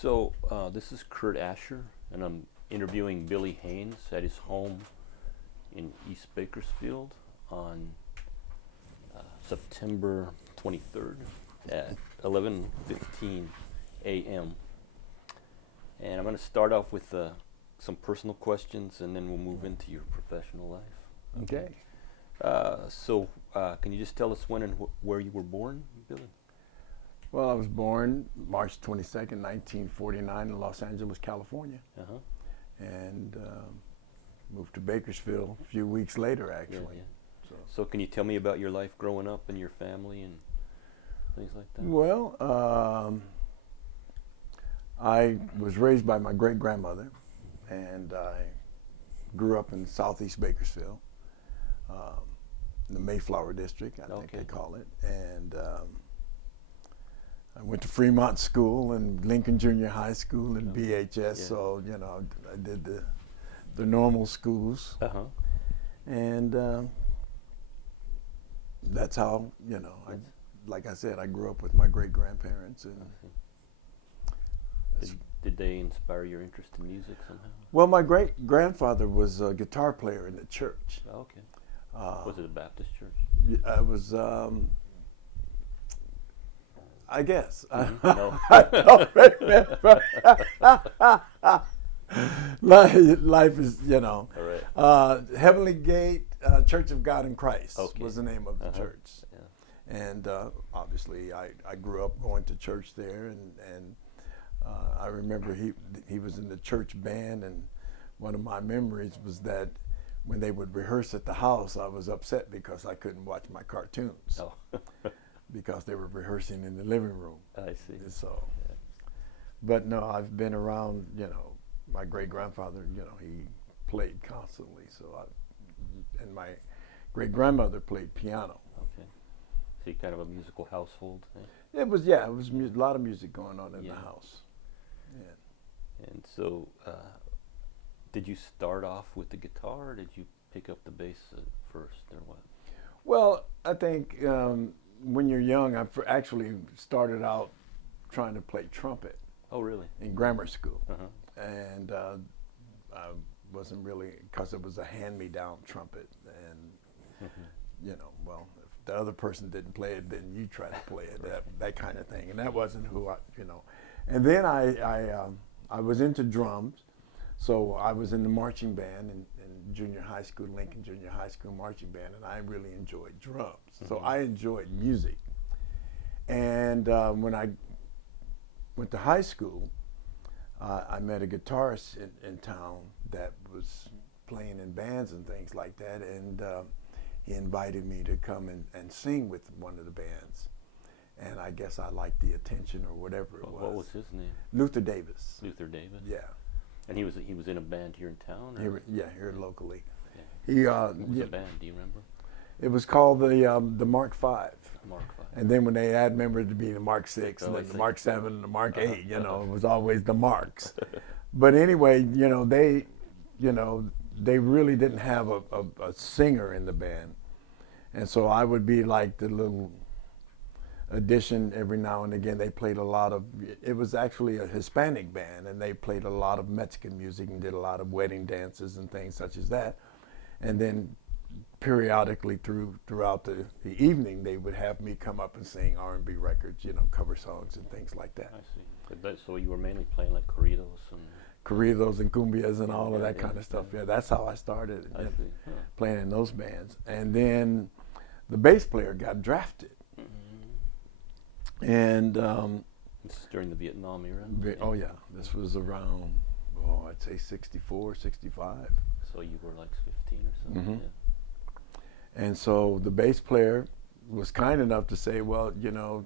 So this is Kurt Asher, and I'm interviewing Billy Haynes at his home in East Bakersfield on September 23rd at 11:15 a.m. And I'm going to start off with some personal questions, and then we'll move into your professional life. Okay. Can you just tell us when and where you were born, Billy? Well, I was born March 22nd, 1949 in Los Angeles, California. Uh-huh. And moved to Bakersfield a few weeks later, actually. Yeah. So can you tell me about your life growing up and your family and things like that? Well, I was raised by my great-grandmother, and I grew up in southeast Bakersfield, the Mayflower District, I think they call it. And I went to Fremont School and Lincoln Junior High School and BHS, Yeah. so, you know, I did the normal schools. Uh-huh. And that's how, you know, like I said, I grew up with my great-grandparents. And Did they inspire your interest in music somehow? well, my great-grandfather was a guitar player in the church. Oh, okay. Was it a Baptist church? I was, I guess. No. I don't remember. Life is, you know. All right. Heavenly Gate Church of God in Christ Okay. was the name of the Uh-huh. church. Yeah. And obviously I grew up going to church there, and I remember he was in the church band, and one of my memories was that when they would rehearse at the house, I was upset because I couldn't watch my cartoons. Oh. Because they were rehearsing in the living room. I see. So, Yeah. but no, I've been around, you know, my great-grandfather, you know, he played constantly. So and my great-grandmother played piano. Okay. So you kind of a musical household. Eh? It was a lot of music going on in the house. Yeah. And so, did you start off with the guitar, or did you pick up the bass first, or what? Well, I think when you're young, I actually started out trying to play trumpet. Oh, really? In grammar school. Uh-huh. And I wasn't really, because it was a hand-me-down trumpet. And, you know, well, if the other person didn't play it, then you try to play it, that kind of thing. And that wasn't who I, you know. And then I was into drums. So I was in the marching band in junior high school, Lincoln Junior High School marching band, and I really enjoyed drums. So I enjoyed music. And when I went to high school, I met a guitarist in town that was playing in bands and things like that, and he invited me to come and sing with one of the bands. And I guess I liked the attention or whatever it was. What was his name? Luther Davis. Luther Davis? Yeah. And he was in a band here in town? Or? Here locally. Yeah. What was the band? Do you remember? It was called the Mark V. Mark V. And then when they add members to be the Mark VI, and then the Mark VII, and the Mark VIII, you know, it was always the Marks. But anyway, you know, they really didn't have a singer in the band. And so I would be like the little addition every now and again. They played a lot of, it was actually a Hispanic band, and they played a lot of Mexican music and did a lot of wedding dances and things such as that. And then periodically throughout the evening, they would have me come up and sing R&B records, you know, cover songs and things like that. I see. So you were mainly playing like corridos and... Corridos and cumbias and all of that kind of stuff. Yeah, that's how I started playing in those bands. And then the bass player got drafted. And this is during the Vietnam era? Oh yeah, this was around, I'd say 64, 65. So you were like 15 or something? Yeah. And so the bass player was kind enough to say, well, you know,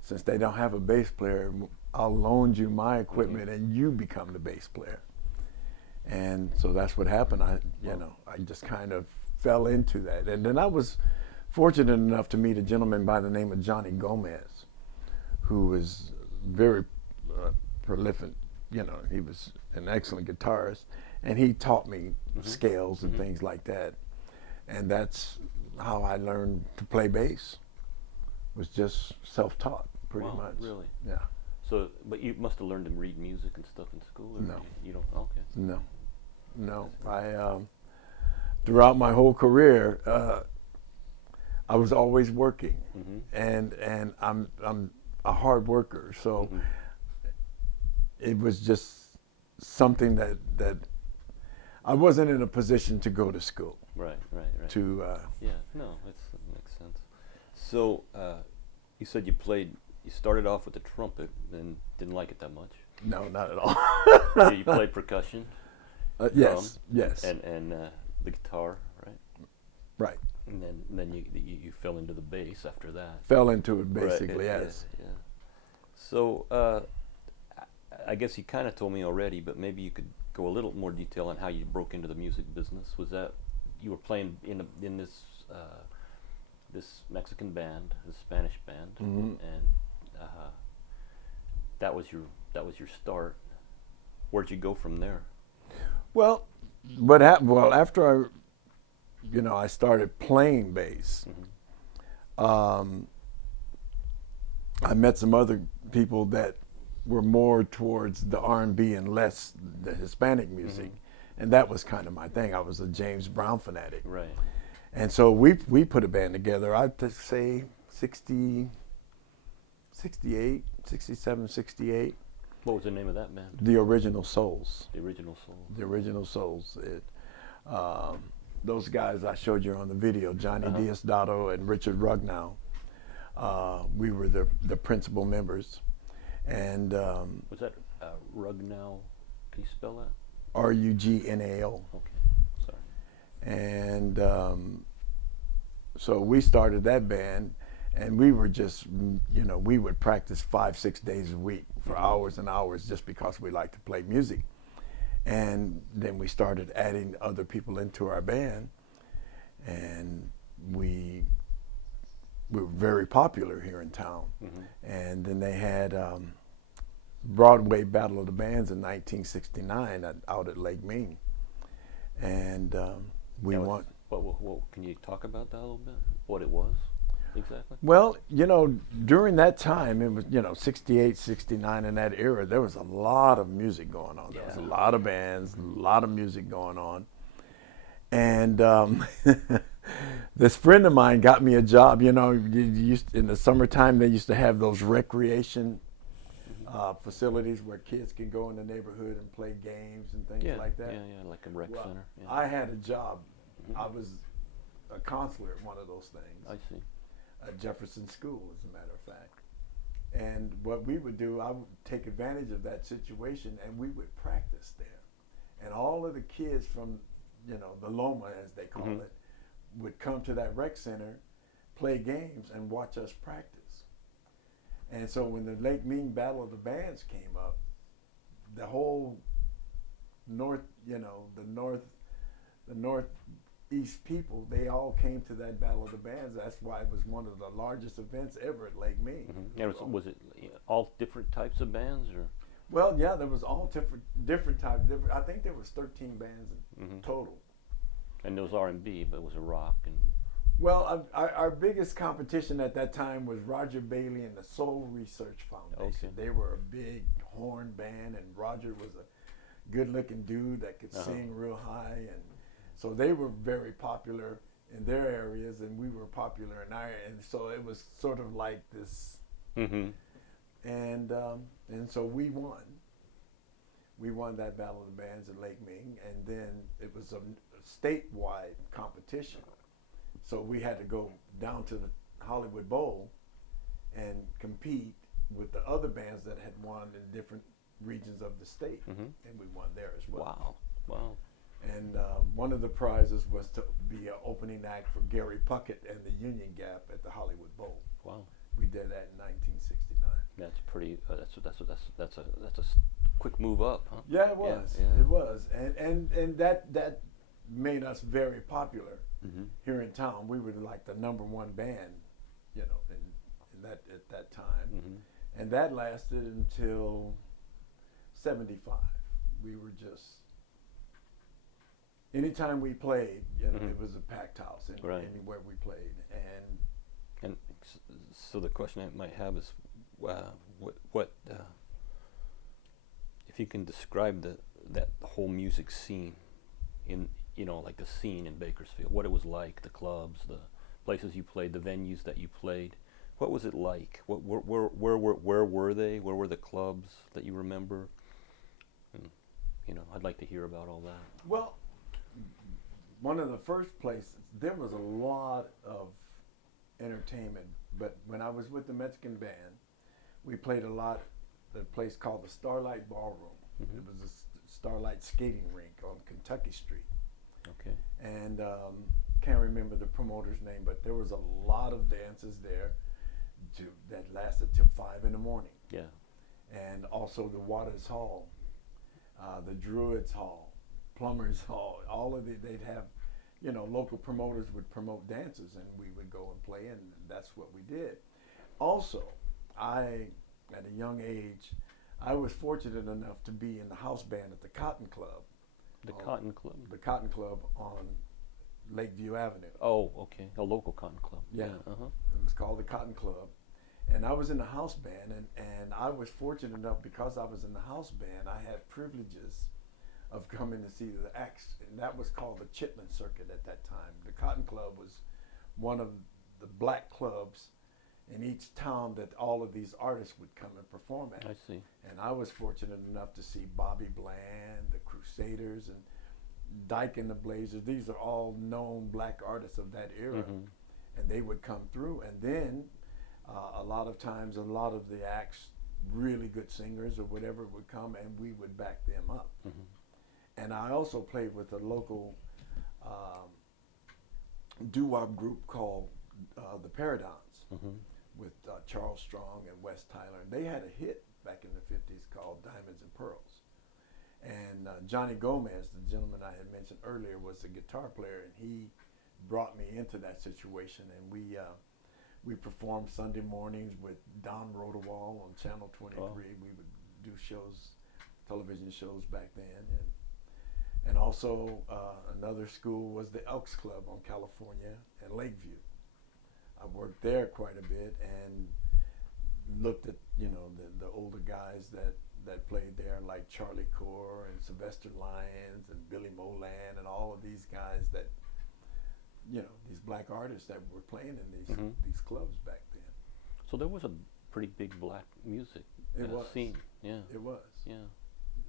since they don't have a bass player, I'll loan you my equipment and you become the bass player. And so that's what happened. I just kind of fell into that. And then I was fortunate enough to meet a gentleman by the name of Johnny Gomez, who was very prolific. You know, he was an excellent guitarist, and he taught me scales and things like that. And that's how I learned to play bass, was just self-taught pretty much. Really? Yeah. So, but you must have learned to read music and stuff in school, or No. you don't? Okay. No. I throughout my whole career, I was always working, Mm-hmm. and I'm a hard worker, so Mm-hmm. it was just something that I wasn't in a position to go to school. Right. To Yeah, no, that makes sense. So, you said you started off with the trumpet and didn't like it that much. no, not at all. So you played percussion, Yes, drum, yes, and the guitar, right? right. And then you fell into the bass after that. Fell into it Right, basically. Yes. Yeah. So, I guess you kind of told me already, but maybe you could go a little more detail on how you broke into the music business. Was that you were playing in this this Mexican band, the Spanish band, Mhm. and that was your start. Where'd you go from there? Well, what happened? Well, after I started playing bass. Mm-hmm. I met some other people that were more towards the R&B and less the Hispanic music, and that was kind of my thing. I was a James Brown fanatic, Right. and so we put a band together. I'd say 60, 68, 67, 68. What was the name of that band? The Original Souls. The Original Soul. The Original Souls. Those guys I showed you on the video, Johnny Diosdado and Richard Rugnow. We were the principal members, and Was that Rugnow? Can you spell that? Rugnao. Okay. Sorry. And so we started that band, and we were just, we would practice 5-6 days a week for hours and hours just because we liked to play music. And then we started adding other people into our band, and we were very popular here in town. And then they had Broadway Battle of the Bands in 1969 out at Lake Mean, and we won. What can you talk about that a little bit? What it was exactly? Well, during that time, it was 68, 69, in that era, there was a lot of music going on. There was a lot of bands, a lot of music going on. And this friend of mine got me a job. In the summertime, they used to have those recreation facilities where kids can go in the neighborhood and play games and things like that. Yeah, like a rec center. Yeah. I had a job. I was a counselor at one of those things. I see. At Jefferson School, as a matter of fact. And what we would do, I would take advantage of that situation, and we would practice there. And all of the kids from, the Loma, as they call it, would come to that rec center, play games, and watch us practice. And so when the Lake Mean Battle of the Bands came up, the whole the northeast people, they all came to that Battle of the Bands. That's why it was one of the largest events ever at Lake Mean. And was it all different types of bands, or? Well, yeah, there was all different types. I think there was 13 bands in total. And there was R&B, but it was a rock and. Well, our biggest competition at that time was Roger Bailey and the Soul Research Foundation. Okay. They were a big horn band, and Roger was a good-looking dude that could sing real high, and so they were very popular in their areas, and we were popular in our, and so it was sort of like this. And so we won. We won that Battle of the Bands at Lake Mean, and then it was a statewide competition. So we had to go down to the Hollywood Bowl and compete with the other bands that had won in different regions of the state, and we won there as well. Wow. And one of the prizes was to be an opening act for Gary Puckett and the Union Gap at the Hollywood Bowl. Wow. We did that in 1969. That's pretty. That's a quick move up, huh? Yeah, it was. Yeah. It was, and that made us very popular here in town. We were like the #1 band, at that time, and that lasted until '75. We were just anytime we played, it was a packed house anywhere we played, and so the question I might have is, what If you can describe that whole music scene in, like the scene in Bakersfield, what it was like, the clubs, the places you played, the venues that you played, what was it like? Where were they? Where were the clubs that you remember? And, I'd like to hear about all that. Well, one of the first places, there was a lot of entertainment, but when I was with the Mexican band, we played a lot at a place called the Starlight Ballroom. Mm-hmm. It was a Starlight skating rink on Kentucky Street. Okay. And can't remember the promoter's name, but there was a lot of dances there that lasted till 5 in the morning. Yeah. And also the Waters Hall, the Druids Hall, Plumbers Hall, all of they'd have, local promoters would promote dances and we would go and play, and that's what we did. Also, at a young age, I was fortunate enough to be in the house band at the Cotton Club. The Cotton Club? The Cotton Club on Lakeview Avenue. Oh, okay. A local cotton club. Yeah. Uh-huh. It was called the Cotton Club. And I was in the house band, and I was fortunate enough, because I was in the house band, I had privileges of coming to see the acts, and that was called the Chitlin Circuit at that time. The Cotton Club was one of the black clubs in each town that all of these artists would come and perform at. I see. And I was fortunate enough to see Bobby Bland, the Crusaders, and Dyke and the Blazers. These are all known black artists of that era. Mm-hmm. And they would come through, and then a lot of times, a lot of the acts, really good singers or whatever, would come, and we would back them up. Mm-hmm. And I also played with a local doo-wop group called the Paradons, Mm-hmm. with Charles Strong and Wes Tyler. And they had a hit back in the 50s called Diamonds and Pearls. And Johnny Gomez, the gentleman I had mentioned earlier, was a guitar player, and he brought me into that situation. And we performed Sunday mornings with Don Rodewall on Channel 23. Oh. We would do shows, television shows back then. And also another school was the Elks Club on California and Lakeview. I worked there quite a bit and looked at, the older guys that played there, like Charlie Core and Sylvester Lyons and Billy Molan and all of these guys that, these black artists that were playing in these Mm-hmm. these clubs back then. So there was a pretty big black music It was. scene. Yeah. It was. Yeah.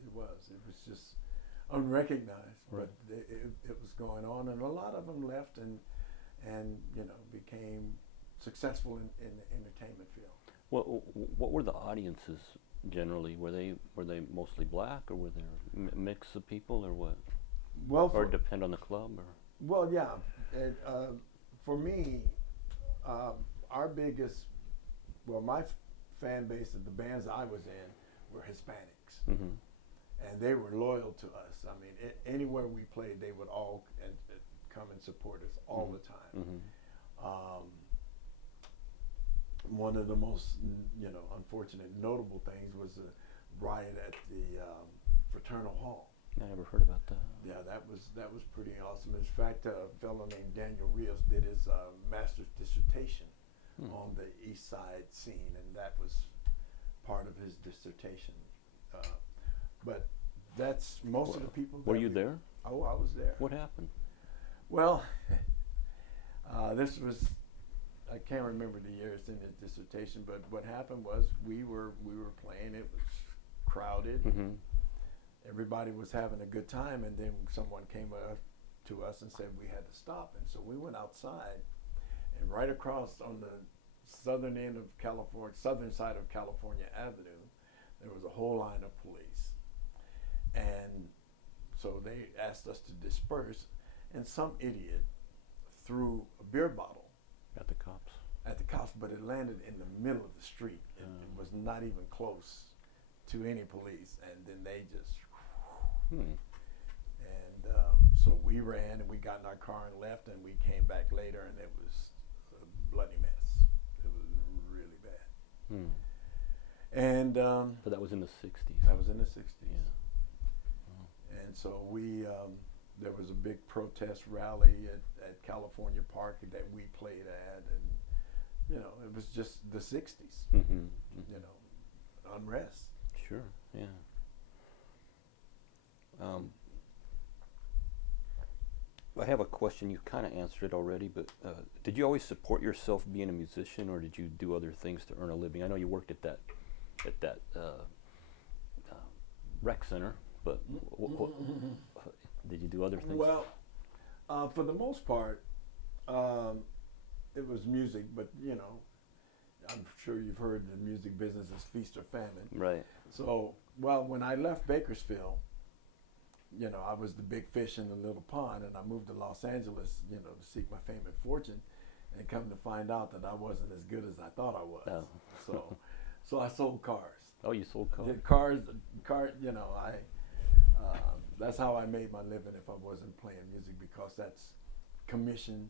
It was. It was just unrecognized, Right. but it was going on, and a lot of them left and became successful in the entertainment field. What were the audiences generally? Were they mostly black, or were there mix of people, or what? Well, Or depend on the club, or? well, yeah. For me, our biggest, my fan base of the bands I was in were Hispanics, Mm-hmm. and they were loyal to us. I mean, anywhere we played, they would all come and support us all the time. Mm-hmm. One of the most, unfortunate, notable things was the riot at the Fraternal Hall. I never heard about that. Yeah, that was pretty awesome. In fact, a fellow named Daniel Rios did his master's dissertation on the East Side scene, and that was part of his dissertation. But that's most of the people. Were you there? Oh, I was there. What happened? Well, this was, I can't remember the years in his dissertation, but what happened was we were playing. It was crowded. Mm-hmm. Everybody was having a good time, and then someone came up to us and said we had to stop. And so we went outside, and right across on the southern end of California, southern side of California Avenue, there was a whole line of police. And so they asked us to disperse, and some idiot threw a beer bottle At the cops. at the cops, but it landed in the middle of the street. It was not even close to any police, and then they just, and so we ran and we got in our car and left, and we came back later, and it was a bloody mess. It was really bad. And So that was in the 60s. that was in the 60s. Yeah. And so there was a big protest rally at California Park that we played at, and it was just the 60s. Mm-hmm. Mm-hmm. Unrest. Sure. Yeah. I have a question. You kind of answered it already, but did you always support yourself being a musician, or did you do other things to earn a living? I know you worked at that rec center, but did you do other things? Well, for the most part, it was music, but you know, I'm sure you've heard the music business is feast or famine. Right. So, well, when I left Bakersfield, you know, I was the big fish in the little pond, and I moved to Los Angeles, you know, to seek my fame and fortune, and come to find out that I wasn't as good as I thought I was. Oh. So I sold cars. Oh, you sold cars. Car. You know, that's how I made my living if I wasn't playing music, because that's commission,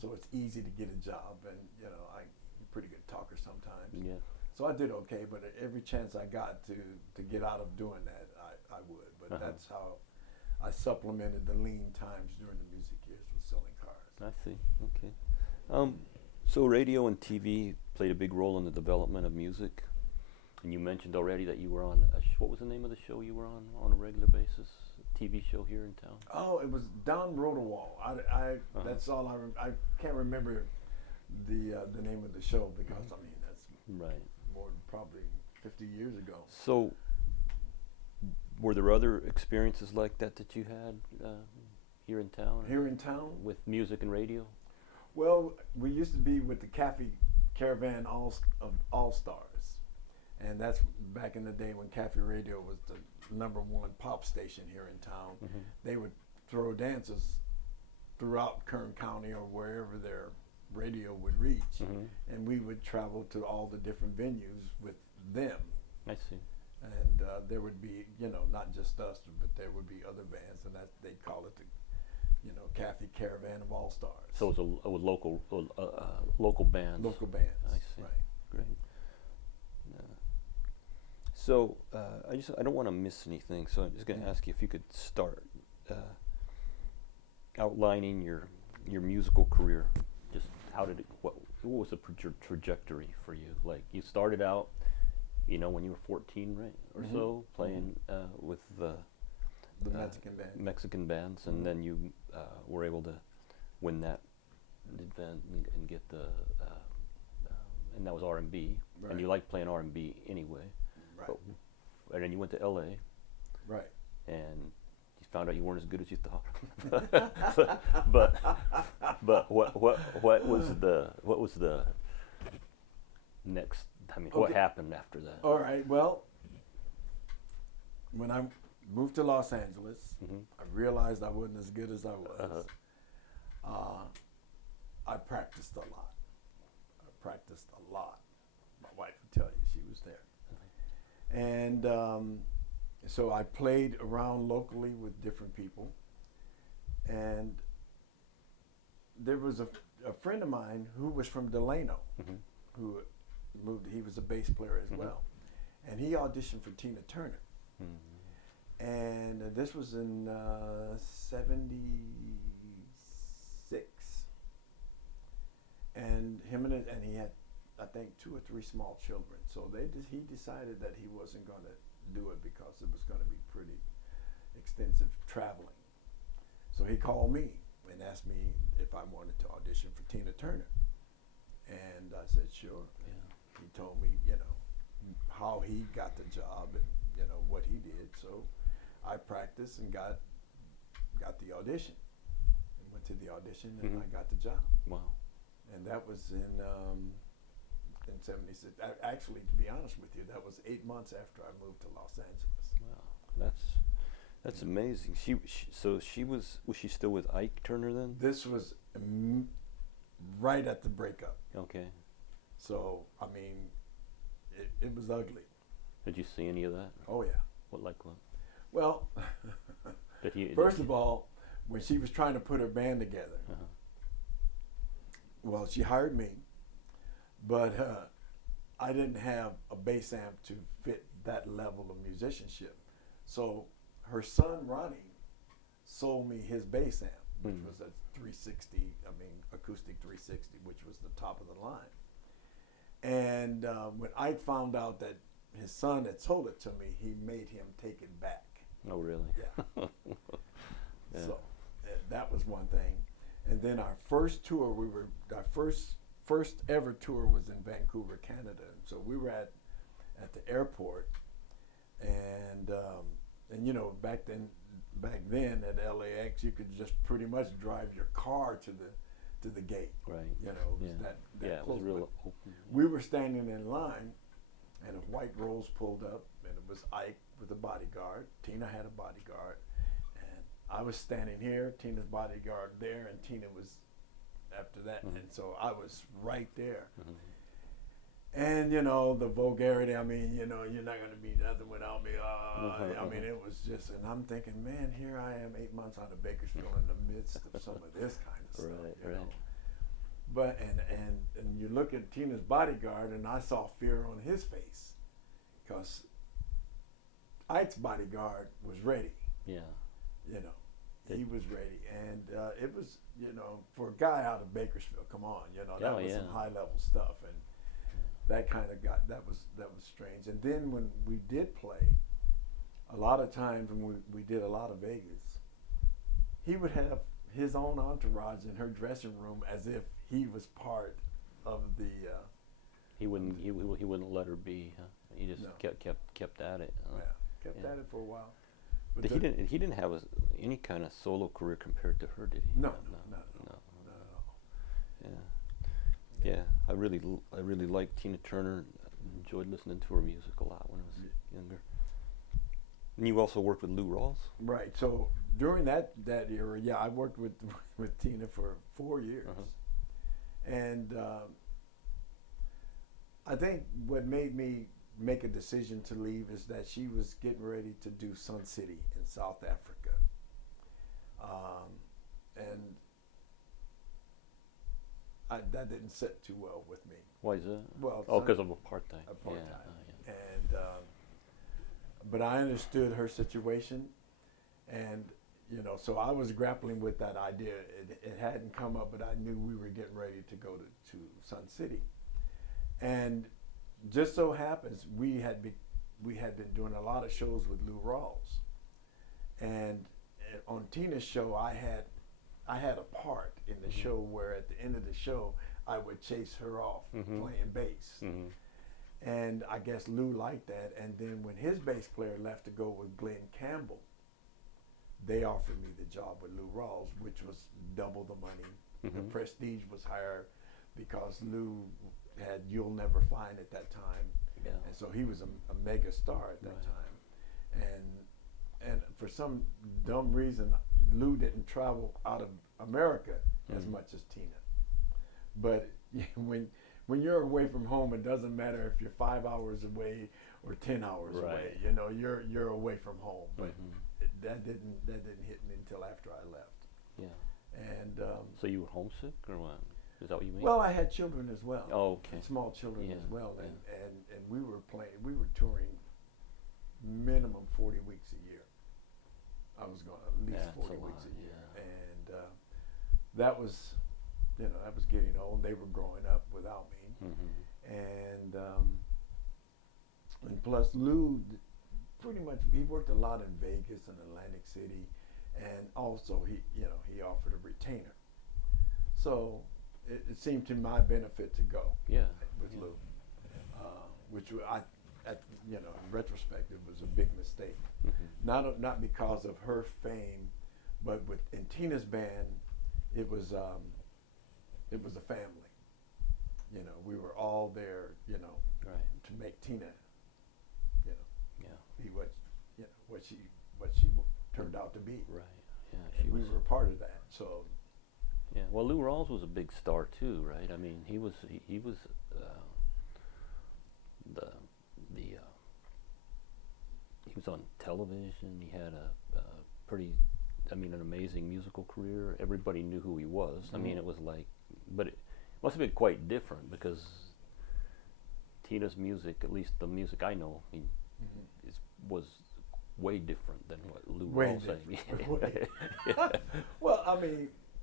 so it's easy to get a job, and you know, I'm a pretty good talker sometimes. Yeah. So I did okay, but every chance I got to get out of doing that, I would. But that's how I supplemented the lean times during the music years with selling cars. I see. Okay. So radio and TV played a big role in the development of music, and you mentioned already that you were on what was the name of the show you were on a regular basis? A TV show here in town. Oh, it was Don Rodewall. That's all I can't remember the name of the show, because I mean that's right. more than probably 50 years ago. So, were there other experiences like that you had here in town? Here in town? With music and radio? Well, we used to be with the Cafe Caravan All Stars, and that's back in the day when Cafe Radio was the #1 pop station here in town. They would throw dances throughout Kern County or wherever their radio would reach, and we would travel to all the different venues with them. I see. And there would be, you know, not just us, but there would be other bands, and that they'd call it the, you know, Cafe Caravan of All Stars. So it was a local bands. Local bands. I see. Right. Great. So I don't want to miss anything. So I'm just going to ask you if you could start outlining your musical career. Just how did it? What was the trajectory for you? Like you started out, you know, when you were 14, right, or so, playing with the Mexican bands, and then you were able to win that event and get the and that was R&B, and you liked playing R&B anyway. Right. And then you went to LA. Right. And you found out you weren't as good as you thought. but what was the next? I mean, what happened after that? All right. Well, when I moved to Los Angeles, I realized I wasn't as good as I was. I practiced a lot. My wife would tell you, she was there. And so I played around locally with different people. And there was a friend of mine who was from Delano, who moved. He was a bass player as well. And he auditioned for Tina Turner. And this was in 76. And he had, I think, 2 or 3 small children. So he decided that he wasn't going to do it because it was going to be pretty extensive traveling. So he called me and asked me if I wanted to audition for Tina Turner. And I said, sure. Yeah. He told me, you know, how he got the job and, you know, what he did. So I practiced and got the audition and went to the audition and I got the job. Wow. And that was in 76. Actually, to be honest with you, that was 8 months after I moved to Los Angeles. Wow, that's amazing. She was she still with Ike Turner then? This was right at the breakup. Okay. So I mean, it was ugly. Did you see any of that? Oh yeah. What? Well, first of all, when she was trying to put her band together, well, she hired me, but I didn't have a bass amp to fit that level of musicianship. So her son, Ronnie, sold me his bass amp, which was a 360, acoustic 360, which was the top of the line. And when Ike found out that his son had sold it to me, he made him take it back. Oh, really? Yeah. Yeah. So that was one thing. And then our first tour, our first ever tour was in Vancouver, Canada. So we were at the airport, and you know, back then at LAX, you could just pretty much drive your car to the gate. Right. You know, it was Yeah. that Yeah, it was close. real But open. we were standing in line, and a white Rolls pulled up, and it was Ike with a bodyguard. Tina had a bodyguard, and I was standing here, Tina's bodyguard there, and Tina was after that, Mhm. and so I was right there. Mhm. And you know, the vulgarity, I mean, you know, you're not going to be nothing without me. I mean, it was just, and I'm thinking, man, here I am 8 months out of Bakersfield in the midst of some of this kind of stuff. Right, you right. know. But, and you look at Tina's bodyguard, and I saw fear on his face, because Ike's bodyguard was ready. Yeah. You know, he was ready, and it was, you know, for a guy out of Bakersfield, come on, you know, that was some high level stuff, and that kind of that was strange. And then when we did play, a lot of times when we did a lot of Vegas, he would have his own entourage in her dressing room as if he was part of the. He wouldn't let her be. Huh? He just No. kept at it. Kept at it for a while. But But he didn't have any kind of solo career compared to her, did he? No, not at all. Not at all. Yeah. Yeah, I really liked Tina Turner. Enjoyed listening to her music a lot when I was younger. And you also worked with Lou Rawls? Right. So during that era, yeah, I worked with Tina for 4 years, and I think what made me make a decision to leave is that she was getting ready to do Sun City in South Africa, and that didn't sit too well with me. Why is that? Well, because of apartheid. Apartheid. Yeah. And but I understood her situation, and you know, so I was grappling with that idea. It hadn't come up, but I knew we were getting ready to go to Sun City, and just so happens we had been doing a lot of shows with Lou Rawls, and on Tina's show I had a part in the show where at the end of the show I would chase her off playing bass. And I guess Lou liked that. And then when his bass player left to go with Glenn Campbell, they offered me the job with Lou Rawls, which was double the money. The prestige was higher because Lou had You'll Never Find at that time. Yeah. And so he was a mega star at that time. And for some dumb reason, Lou didn't travel out of America as much as Tina. But when you're away from home, it doesn't matter if you're 5 hours away or 10 hours away. You know, you're away from home. But that didn't hit me until after I left. Yeah. And so you were homesick, or what? Is that what you mean? well, I had children as well. Oh, okay. And small children Yeah, as well, yeah. and we were touring minimum 40 weeks a year. I was going at least Yeah, 40 that's a weeks lot, a year, yeah. and that was, you know, that was getting old. They were growing up without me, and plus Lou, pretty much he worked a lot in Vegas and Atlantic City, and also he offered a retainer, so it seemed to my benefit to go. Yeah. With Lou, which in retrospect, it was a big mistake. Not because of her fame, but in Tina's band, it was a family. You know, we were all there. You know, to make Tina, be what she turned out to be. Right. Yeah. And we were part of that. So. Yeah. Well, Lou Rawls was a big star too, right? I mean, he was he was on television. He had an amazing musical career. Everybody knew who he was. I mean, it was like, but it must have been quite different because Tina's music, at least the music I know, was way different than what Lou Rawls sang. Well,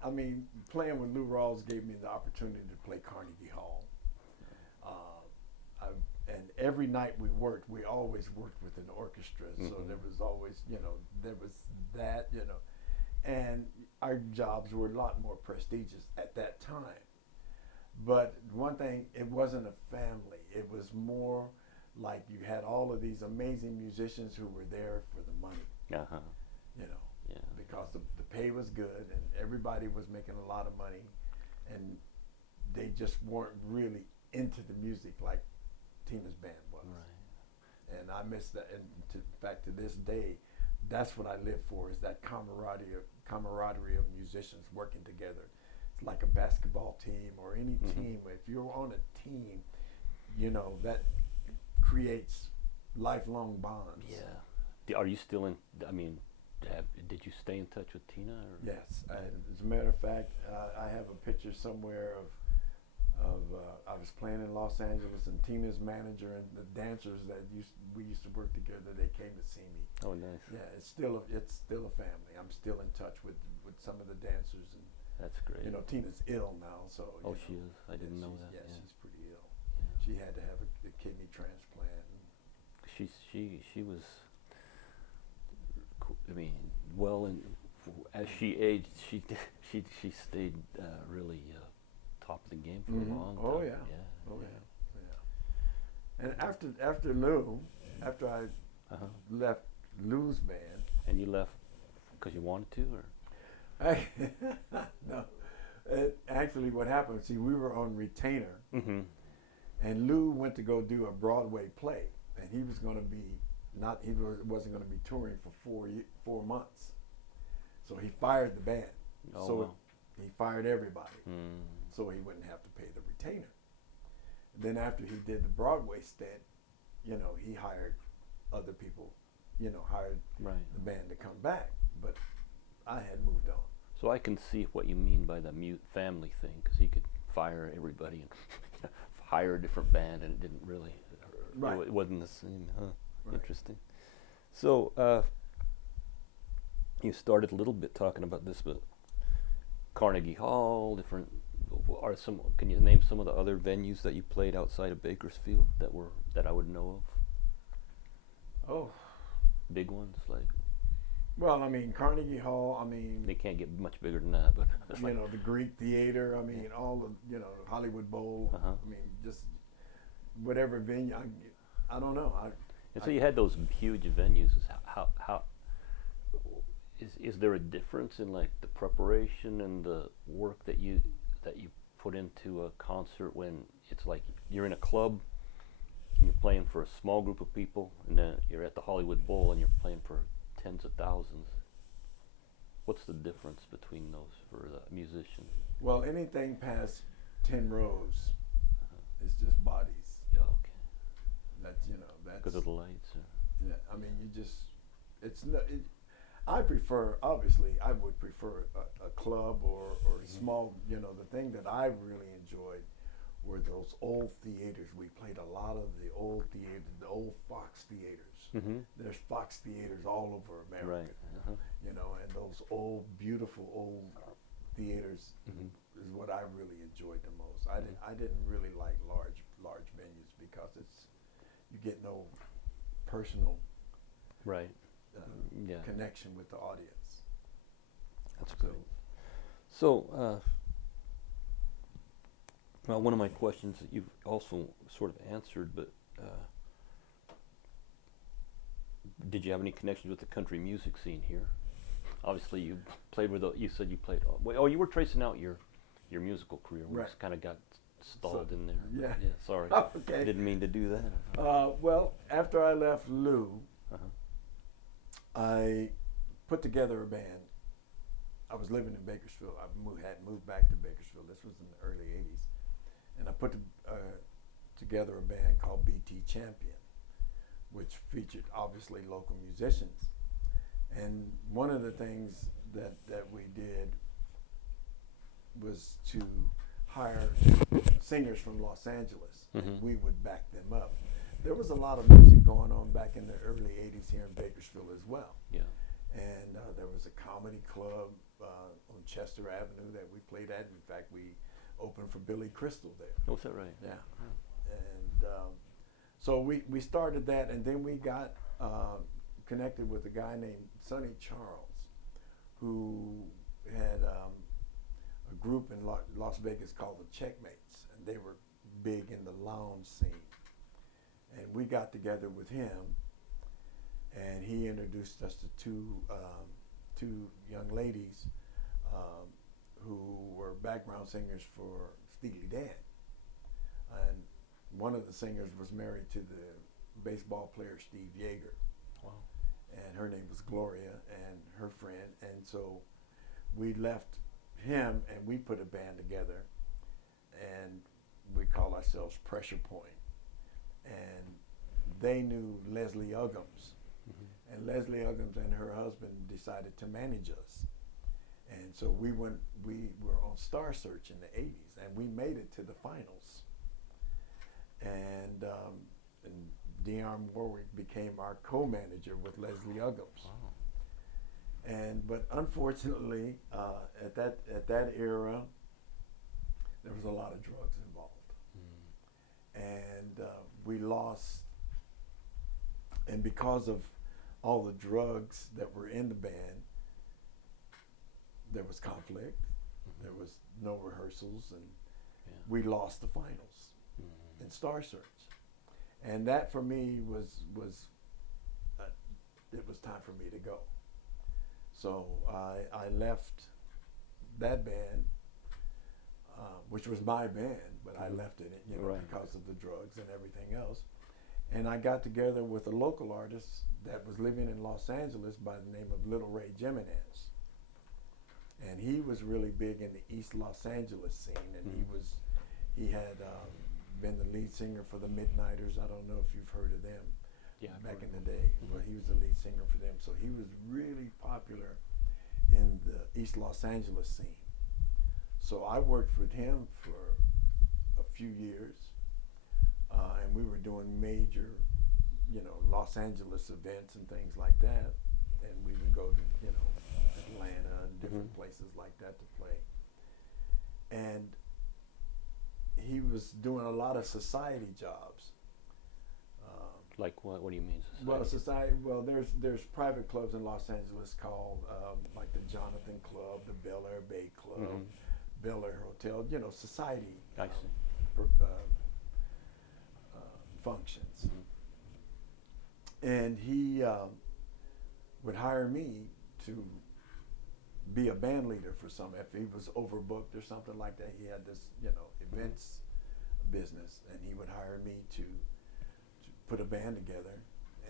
I mean, playing with Lou Rawls gave me the opportunity to play Carnegie Hall, every night we worked, we always worked with an orchestra. So there was always, there was that, and our jobs were a lot more prestigious at that time. But one thing, it wasn't a family. It was more like you had all of these amazing musicians who were there for the money. Uh-huh. Because the pay was good and everybody was making a lot of money, and they just weren't really into the music like Tina's band was. Right. And I miss that. And in fact, to this day, that's what I live for, is that camaraderie of musicians working together. It's like a basketball team or any team. If you're on a team, that creates lifelong bonds. Yeah. Are you still in, did you stay in touch with Tina? Or? Yes. As a matter of fact, I have a picture somewhere of I was playing in Los Angeles, and Tina's manager and the dancers that we used to work together, they came to see me. Oh, nice. Yeah, it's still a family. I'm still in touch with some of the dancers, and that's great. Tina's ill now, so. She is. I didn't know that. Yeah, she's pretty ill. Yeah. She had to have a kidney transplant. She was. Well, and as she aged, she stayed really top of the game for a long time. Oh yeah. Oh yeah. And after Lou, after I left Lou's band. And you left because you wanted to, or? No. Actually, what happened? See, we were on retainer, and Lou went to go do a Broadway play, and he was going to be wasn't going to be touring for 4 months. So he fired the band. He fired everybody. So he wouldn't have to pay the retainer. Then after he did the Broadway stint, he hired other people, hired the band to come back. But I had moved on. So I can see what you mean by the mute family thing, because he could fire everybody and hire a different band, and it didn't really, it wasn't the same. Right. Interesting. So you started a little bit talking about this, but Carnegie Hall, different. Can you name some of the other venues that you played outside of Bakersfield that I would know of? Oh, big ones like. Well, Carnegie Hall. They can't get much bigger than that, but the Greek Theater. All the Hollywood Bowl. Just whatever venue. I don't know. And so you had those huge venues. How is there a difference in like the preparation and the work that you put into a concert when it's like you're in a club and you're playing for a small group of people, and then you're at the Hollywood Bowl and you're playing for tens of thousands? What's the difference between those for the musician? Well, anything past 10 rows is just bodies. Yeah, okay. That's because of the lights. Yeah, it's not. I would prefer a club or a small. The thing that I really enjoyed were those old theaters. We played a lot of the old theaters, the old Fox theaters. There's Fox theaters all over America. Right. And those old, beautiful old theaters is what I really enjoyed the most. I didn't really like large venues because you get no personal connection with the audience. That's great. So, well, one of my questions that you've also sort of answered, but did you have any connections with the country music scene here? Obviously, you played with. You said you played. You were tracing out your musical career. We just kind of got stalled in there. Yeah. Sorry. Okay. I didn't mean to do that. Well, after I left Lou, I put together a band. I was living in Bakersfield. I had moved back to Bakersfield. This was in the early '80s, and I put together a band called BT Champion, which featured obviously local musicians. And one of the things that we did was to hire singers from Los Angeles, and we would back them up. There was a lot of music going on back in the early '80s here in Bakersfield as well. Yeah. And there was a comedy club on Chester Avenue that we played at. In fact, we opened for Billy Crystal there. Oh, is that right? Yeah. And So we started that, and then we got connected with a guy named Sonny Charles, who had a group in Las Vegas called the Checkmates, and they were big in the lounge scene. And we got together with him, and he introduced us to two young ladies who were background singers for Steely Dan. And one of the singers was married to the baseball player Steve Yeager. Wow. And her name was Gloria, and her friend. And so we left him, and we put a band together, and we call ourselves Pressure Point. And they knew Leslie Uggams. Mm-hmm. And Leslie Uggams and her husband decided to manage us. And so we were on Star Search in the 80s, and we made it to the finals. And Dionne Warwick became our co-manager with Leslie Uggams. Wow. But unfortunately, at that era, there was a lot of drugs involved. And we lost, and because of all the drugs that were in the band, there was conflict. Mm-hmm. There was no rehearsals, and we lost the finals in Star Search. And that for me was it was time for me to go. So I left that band, which was my band, but I left it, because of the drugs and everything else. And I got together with a local artist that was living in Los Angeles by the name of Little Ray Jimenez. And he was really big in the East Los Angeles scene, and he had been the lead singer for the Midnighters. I don't know if you've heard of them. Yeah, back in the day. But he was the lead singer for them, so he was really popular in the East Los Angeles scene. So I worked with him for a few years, and we were doing major, Los Angeles events and things like that. And we would go to, Atlanta and different places like that to play. And he was doing a lot of society jobs. Like what? What do you mean? Society? Well, there's private clubs in Los Angeles called like the Jonathan Club, the Bel Air Bay Club, Bel Air Hotel. Society. I see. Functions. And he would hire me to be a band leader for some. If he was overbooked or something like that, he had this, events business, and he would hire me to put a band together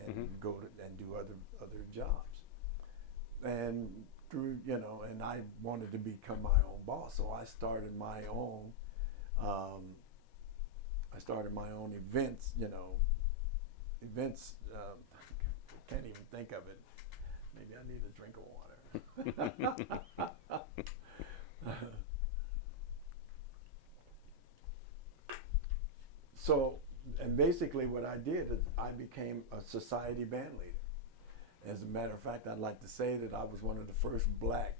and go and do other jobs. And through, and I wanted to become my own boss, so I started my own. Events. Can't even think of it. Maybe I need a drink of water. So, and basically what I did is I became a society band leader. As a matter of fact, I'd like to say that I was one of the first black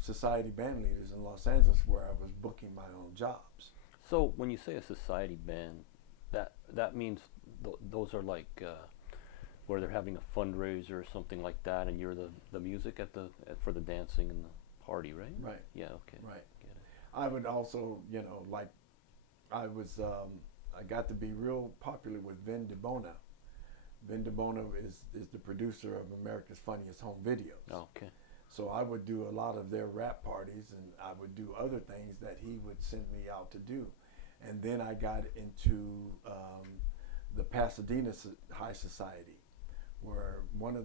society band leaders in Los Angeles where I was booking my own jobs. So when you say a society band, that means those are like where they're having a fundraiser or something like that, and you're the music for the dancing and the party, right? Right. Yeah. Okay. Right. Get it. I would also, I got to be real popular with Vin DeBona. Vin DeBona is the producer of America's Funniest Home Videos. Oh, okay. So I would do a lot of their rap parties, and I would do other things that he would send me out to do. And then I got into the Pasadena High Society, where one or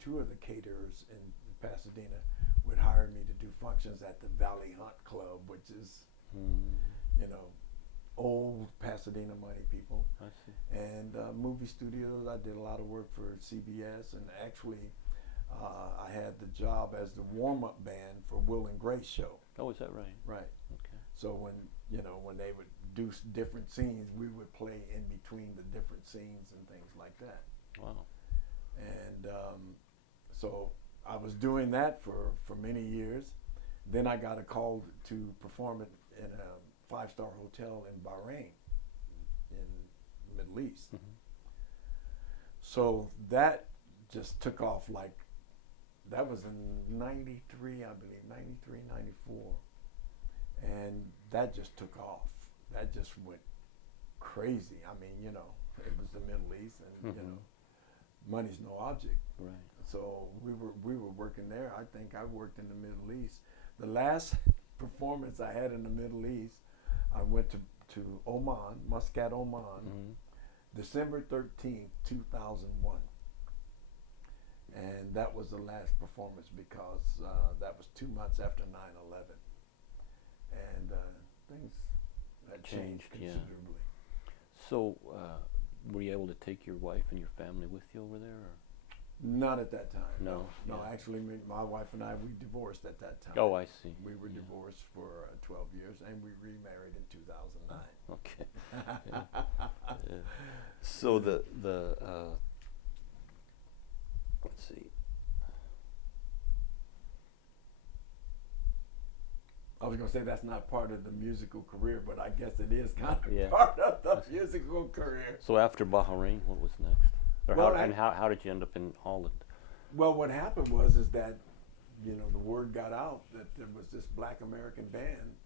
two of the caterers in Pasadena would hire me to do functions at the Valley Hunt Club, which is, old Pasadena money people. I see. And movie studios. I did a lot of work for CBS, and actually I had the job as the warm-up band for Will and Grace show. Oh, is that right? Right. Okay. So when they would do different scenes, we would play in between the different scenes and things like that. Wow. And so I was doing that for many years. Then I got a call to perform in a 5-star hotel in Bahrain, in Middle East. So that just took off like, that was in 93, I believe, 93, 94. And that just took off. That just went crazy. I mean, you know, it was the Middle East, and you know, money's no object. Right. So we were working there. I think I worked in the Middle East. The last performance I had in the Middle East, I went to Oman, Muscat, Oman, December 13th, 2001. And that was the last performance because that was 2 months after 9/11. And things had changed considerably. Yeah. So were you able to take your wife and your family with you over there? Or? Not at that time. No. No, actually, my wife and I, we divorced at that time. Oh, I see. We were divorced for 12 years, and we remarried in 2009. Okay. Yeah. So the let's see. I was going to say that's not part of the musical career, but I guess it is kind of part of the musical career. So after Bahrain, what was next? Or Well, how did you end up in Holland? Well, what happened was that, you know, the word got out that there was this Black American band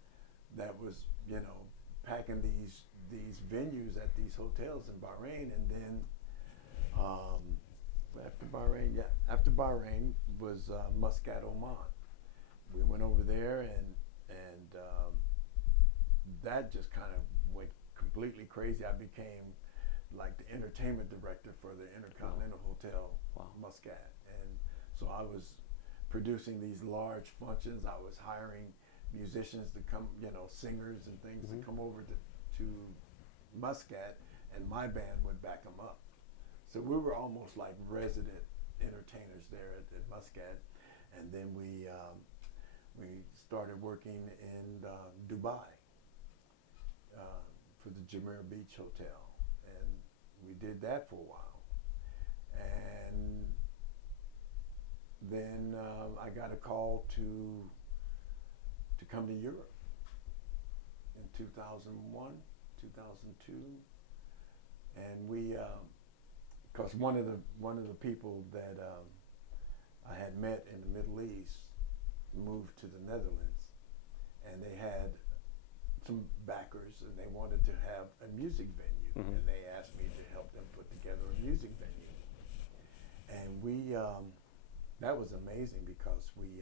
that was, you know, packing these venues at these hotels in Bahrain, and then after Bahrain was Muscat, Oman. We went over there, and that just kind of went completely crazy. I became like the entertainment director for the Intercontinental Hotel, Muscat, and so I was producing these large functions. I was hiring musicians to come, you know, singers and things to come over to Muscat, and my band would back them up. So we were almost like resident entertainers there at Muscat, and then we started working in Dubai for the Jumeirah Beach Hotel, and we did that for a while. And then I got a call to come to Europe in 2001, 2002, and we, because one of the people that I had met in the Middle East moved to the Netherlands, and they had some backers, and they wanted to have a music venue, and they asked me to help them put together a music venue. And we, that was amazing because we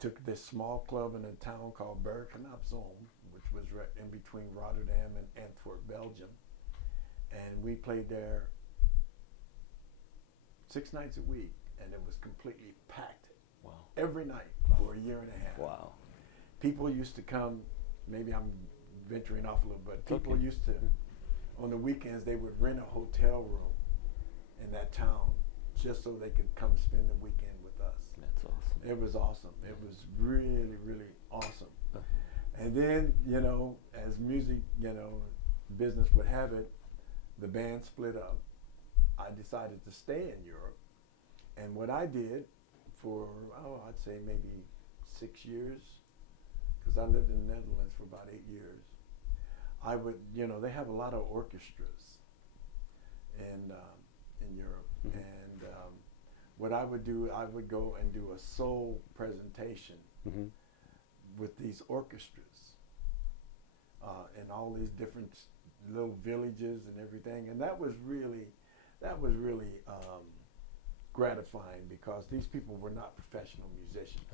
took this small club in a town called Bergen-op-Zoom, which was in between Rotterdam and Antwerp, Belgium, and we played there 6 nights a week, and it was completely packed. Wow. Every night for a year and a half. Wow. People used to come, maybe I'm venturing off a little bit, people used to, on the weekends, they would rent a hotel room in that town just so they could come spend the weekend with us. That's awesome. It was awesome. It was really, really awesome. And then, you know, as music, you know, business would have it, the band split up. I decided to stay in Europe. And what I did for, I'd say maybe 6 years, because I lived in the Netherlands for about 8 years. I would, you know, they have a lot of orchestras in Europe, and what I would do, I would go and do a soul presentation with these orchestras in all these different little villages and everything, and that was really gratifying because these people were not professional musicians,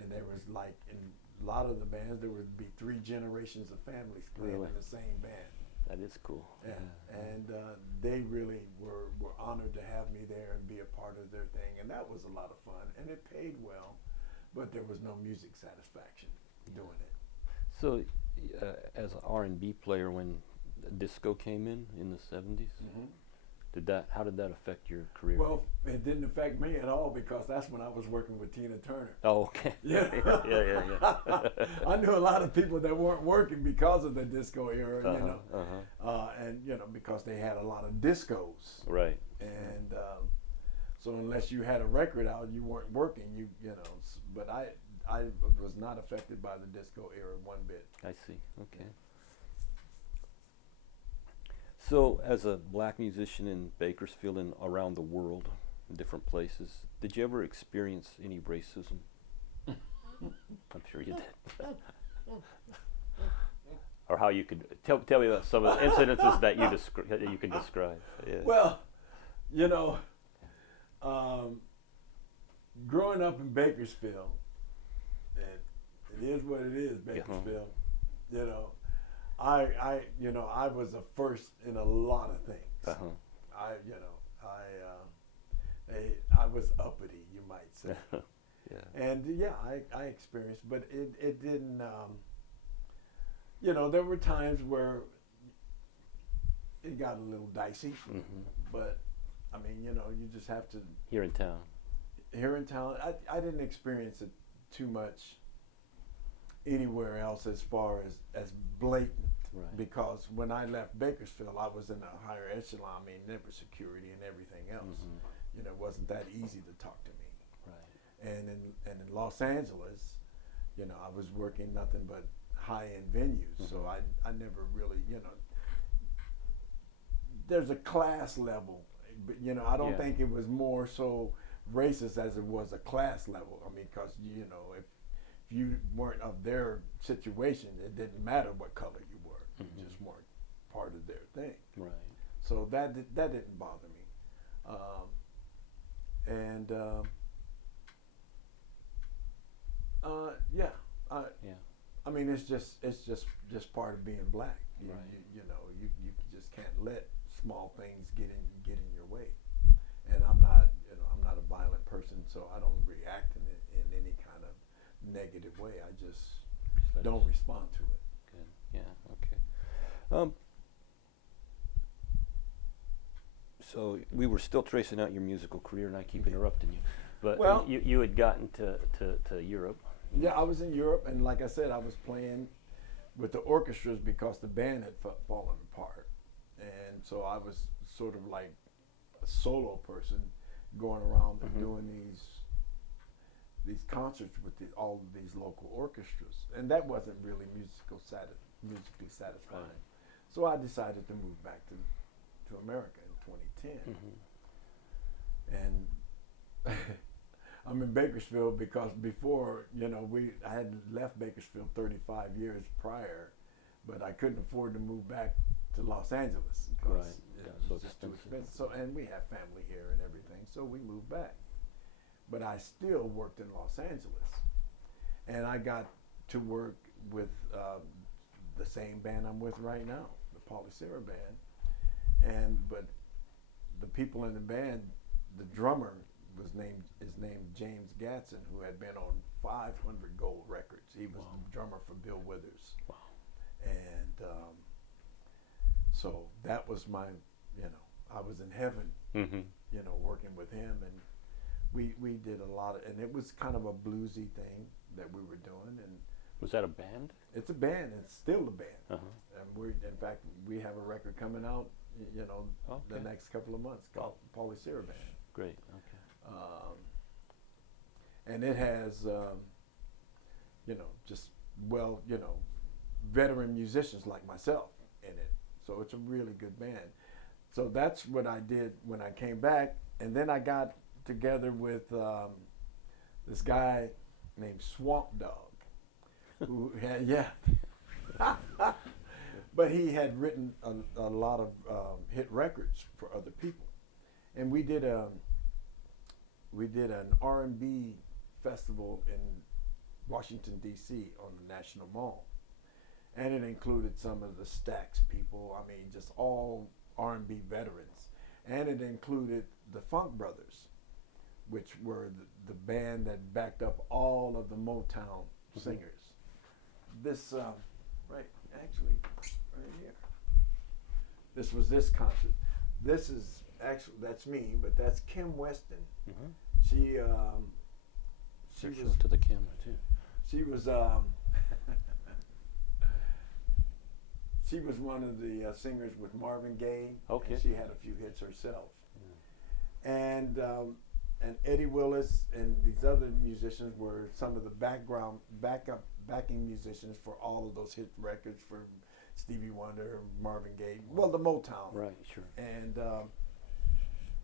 and there was like in a lot of the bands there would be 3 generations of families playing in the same band. That is cool. Yeah, and they really were honored to have me there and be a part of their thing, and that was a lot of fun, and it paid well, but there was no music satisfaction doing it. So, as an R&B player, when disco came in the 70s, how did that affect your career? Well, it didn't affect me at all because that's when I was working with Tina Turner. Oh, okay. Yeah. yeah. I knew a lot of people that weren't working because of the disco era, you know, and you know, because they had a lot of discos. Right. And so unless you had a record out, you weren't working. You know, but I was not affected by the disco era one bit. I see. Okay. So, as a black musician in Bakersfield and around the world, in different places, did you ever experience any racism? I'm sure you did. Or how you could tell me about some of the incidences that you could describe. Yeah. Well, you know, growing up in Bakersfield, and it is what it is, Bakersfield. You know, I was a first in a lot of things. I was uppity, you might say. Yeah. And yeah, I experienced, but it didn't. You know, there were times where it got a little dicey, but I mean, you know, you just have to. Here in town. Here in town, I didn't experience it too much anywhere else as far as blatant. Right. Because when I left Bakersfield, I was in a higher echelon. I mean, there was security and everything else. You know, it wasn't that easy to talk to me. Right. And in Los Angeles, you know, I was working nothing but high-end venues, so I never really, you know, there's a class level, but you know, I don't think it was more so racist as it was a class level. I mean, because you know, if you weren't of their situation, it didn't matter what color you were. You just weren't part of their thing. Right. So that didn't bother me. I mean, it's just part of being black. You know, you just can't let small things get in your way. And I'm not a violent person, so I don't react in any kind of negative way. I just don't respond to it. Good. Yeah. Okay. So we were still tracing out your musical career, and I keep interrupting you. But well, you had gotten to Europe. Yeah, I was in Europe, and like I said, I was playing with the orchestras because the band had fallen apart. And so I was sort of like a solo person going around and doing these concerts with all of these local orchestras. And that wasn't really musically satisfying. Right. So I decided to move back to America in 2010. And I'm in Bakersfield because before, you know, I had left Bakersfield 35 years prior, but I couldn't afford to move back to Los Angeles because it was just too expensive. So, and we have family here and everything, so we moved back. But I still worked in Los Angeles, and I got to work with the same band I'm with right now, the Polycera band. But the people in the band, the drummer is named James Gatson, who had been on 500 gold records. He was the drummer for Bill Withers. Wow. And so that was my, you know, I was in heaven, you know, working with him. And we did a lot of, and it was kind of a bluesy thing that we were doing. And was that a band? It's a band. It's still a band. And in fact, we have a record coming out, you know, the next couple of months called Polycera Band. Great. Okay. And it has, you know, just, well, you know, veteran musicians like myself in it. So it's a really good band. So that's what I did when I came back. And then I got together with this guy named Swamp Dog, who had, but he had written a lot of hit records for other people. And we did an R&B festival in Washington, D.C. on the National Mall. And it included some of the Stax people, I mean, just all R&B veterans. And it included the Funk Brothers, which were the band that backed up all of the Motown singers. This, right here. This was this concert. This is actually, that's me, but that's Kim Weston. She was to the camera too. She was she was one of the singers with Marvin Gaye. Okay. And she had a few hits herself. And Eddie Willis and these other musicians were some of the backing musicians for all of those hit records for Stevie Wonder, Marvin Gaye, well, the Motown. Right, sure. And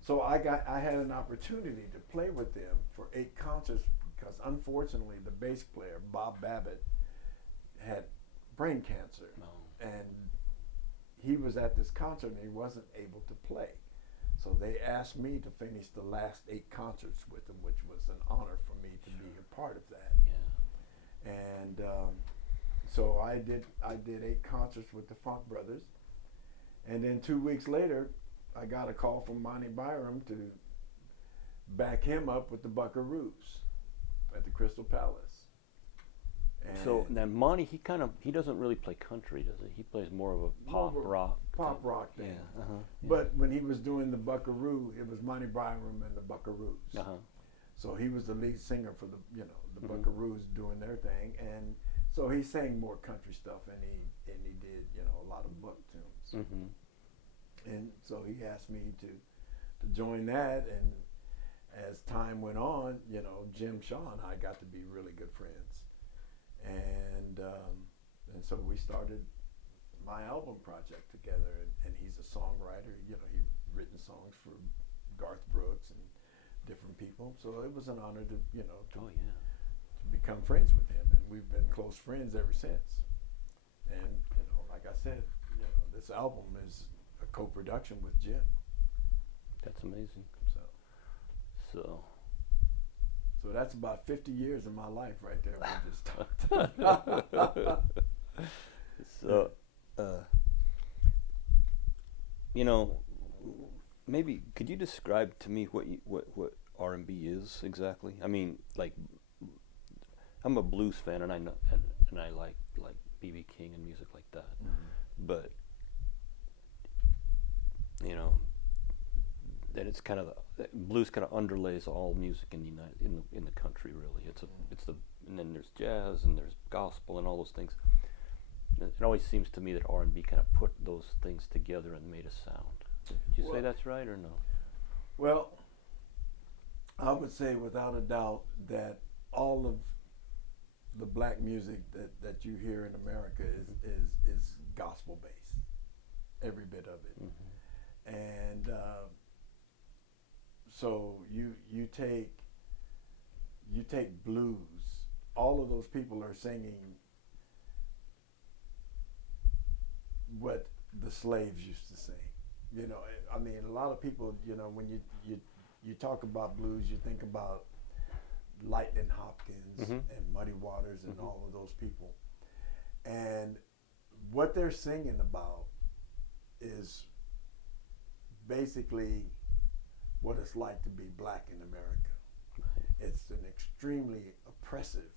so I had an opportunity to play with them for 8 concerts because unfortunately the bass player, Bob Babbitt, had brain cancer. No. And he was at this concert and he wasn't able to play. So they asked me to finish the last 8 concerts with them, which was an honor for me to be a part of that. Yeah. And so I did 8 concerts with the Funk Brothers. And then 2 weeks later, I got a call from Monty Byram to back him up with the Buckaroos at the Crystal Palace. And So then Monty, he doesn't really play country, does he? He plays more of a pop rock. Pop rock thing. Yeah. Uh-huh. Yeah. But when he was doing the Buckaroo, it was Monty Byram and the Buckaroos. Uh-huh. So he was the lead singer for the Mhm. Buckaroos doing their thing, and so he sang more country stuff, and he did a lot of Buck tunes. Mm-hmm. And so he asked me to join that, and as time went on, Jim Shaw and I got to be really good friends, and so we started my album project together, and he's a songwriter. He's written songs for Garth Brooks and different people, so it was an honor to Oh yeah. to become friends with him, and we've been close friends ever since. And like I said, this album is a co-production with Jim. That's amazing. So So that's about 50 years of my life right there. We just talked. So, maybe could you describe to me what R&B is exactly? I mean, like, I'm a blues fan, and I know, and I like B.B. King and music like that. Mm-hmm. But that it's kind of blues kind of underlays all music in the country. Really, and then there's jazz and there's gospel and all those things. It always seems to me that R&B kind of put those things together and made a sound. Would you say that's right or no? Well, I would say without a doubt that all of the black music that you hear in America is gospel based, every bit of it. Mm-hmm. And so you take blues. All of those people are singing what the slaves used to sing. I mean, a lot of people, when you talk about blues, you think about Lightning Hopkins Mm-hmm. and Muddy Waters and Mm-hmm. all of those people. And what they're singing about is basically what it's like to be black in America. It's an extremely oppressive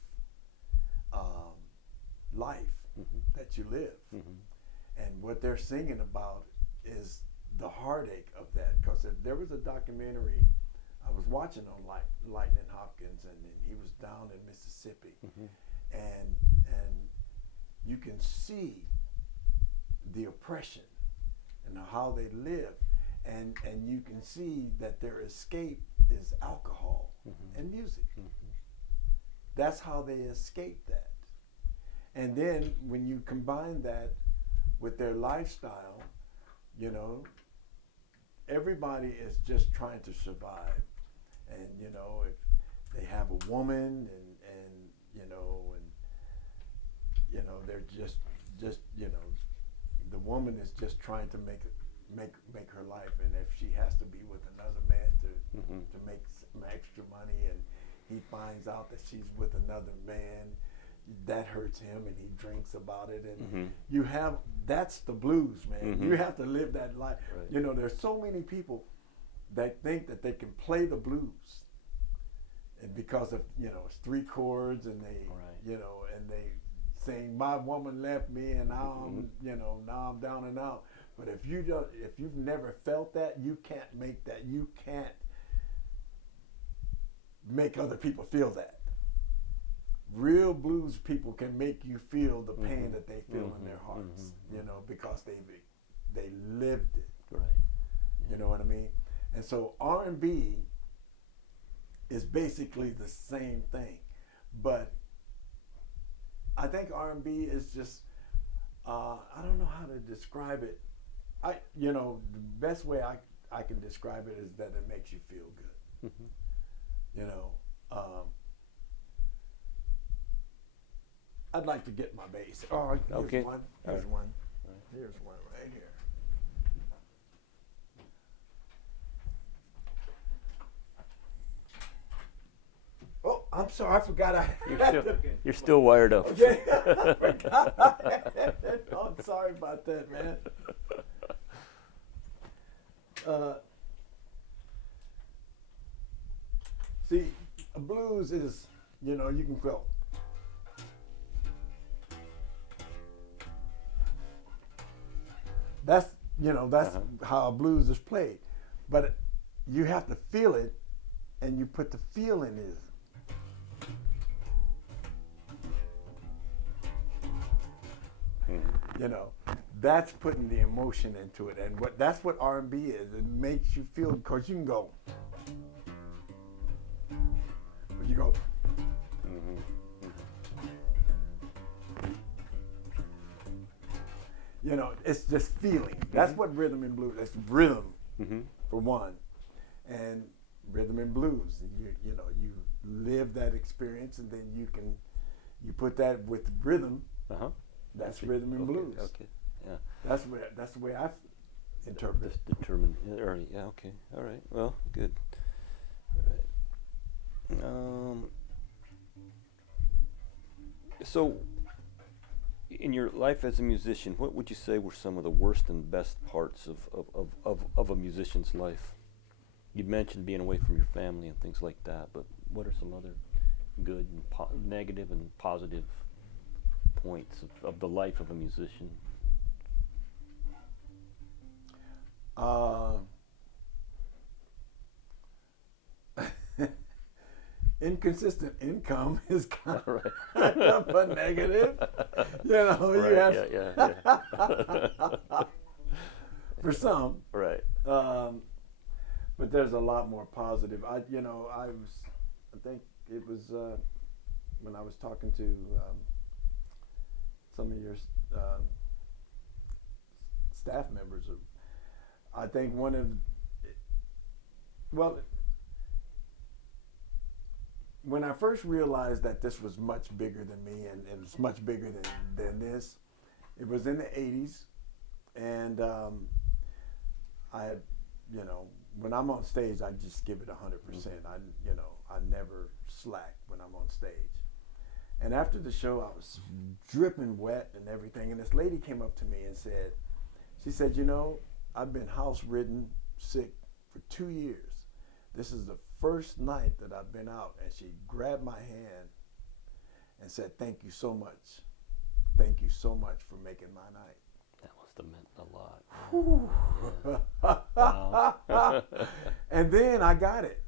life Mm-hmm. that you live. Mm-hmm. And what they're singing about is the heartache of that. Because there was a documentary I was watching on Lightning Hopkins, and he was down in Mississippi. Mm-hmm. And you can see the oppression and how they live. And you can see that their escape is alcohol Mm-hmm. and music. Mm-hmm. That's how they escape that. And then when you combine that with their lifestyle, everybody is just trying to survive. And if they have a woman and they're just the woman is just trying to make her life, and if she has to be with another man Mm-hmm. to make some extra money, and he finds out that she's with another man, that hurts him, and he drinks about it, and Mm-hmm. that's the blues, man. Mm-hmm. You have to live that life. Right. There's so many people that think that they can play the blues, and because of it's 3 chords, and they Right. and they sing "My woman left me, and now I'm now I'm down and out." But if you've never felt that, you can't make that. You can't make other people feel that. Real blues people can make you feel the pain Mm-hmm. that they feel in their Mm-hmm. hearts, Mm-hmm. because they lived it. Right. You know what I mean? And so R&B is basically the same thing, but I think R&B is just I don't know how to describe it. The best way I can describe it is that it makes you feel good. You know, I'd like to get my bass. Oh, here's Okay. one. All Here's right. one. Here's one right here. Oh, I'm sorry. I forgot I You're still wired up. Okay. I forgot I had it. Oh, I'm sorry about that, man. See, a blues is, you can feel. That's how a blues is played, but you have to feel it, and you put the feeling in. That's putting the emotion into it, and that's what R&B is. It makes you feel, because you can go, but you go. It's just feeling. That's what rhythm and blues. It's rhythm for one, and rhythm and blues. You live that experience, and then you put that with rhythm. That's rhythm and blues. Okay. Yeah. That's the way I interpret it. Just determined early. Yeah. Okay. All right. Well, good. All right. So, in your life as a musician, what would you say were some of the worst and best parts of a musician's life? You mentioned being away from your family and things like that, but what are some other good and negative and positive points of the life of a musician? Inconsistent income is kind Right. of a negative. Right. Yeah. For some. Right. But there's a lot more positive. I think it was when I was talking to some of your staff members. I think when I first realized that this was much bigger than me, and it's much bigger than this, it was in the 80s, and when I'm on stage, I just give it 100%. I never slack when I'm on stage. And after the show, I was dripping wet and everything, and this lady came up to me and said, I've been house-ridden, sick for 2 years. This is the first night that I've been out. And she grabbed my hand and said, "Thank you so much. Thank you so much for making my night." That must have meant a lot. Wow. And then I got it.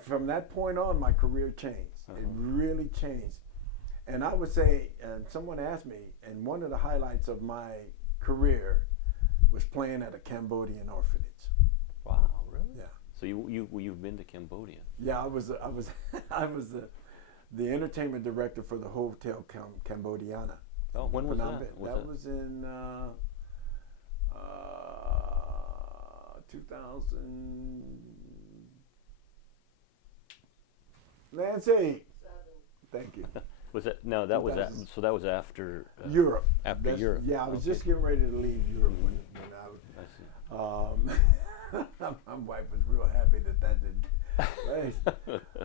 From that point on, my career changed. It really changed. And I would say, and someone asked me, and one of the highlights of my career was playing at a Cambodian orphanage. Wow, really? Yeah. So you've been to Cambodia? Yeah, I was the entertainment director for the Hotel Cambodiana. Oh, when was that? That was in 2000. Nancy. Thank you. Was that no? That was so. That was after Europe. After Europe. Yeah, I was just getting ready to leave Europe when I see. My wife was real happy that didn't.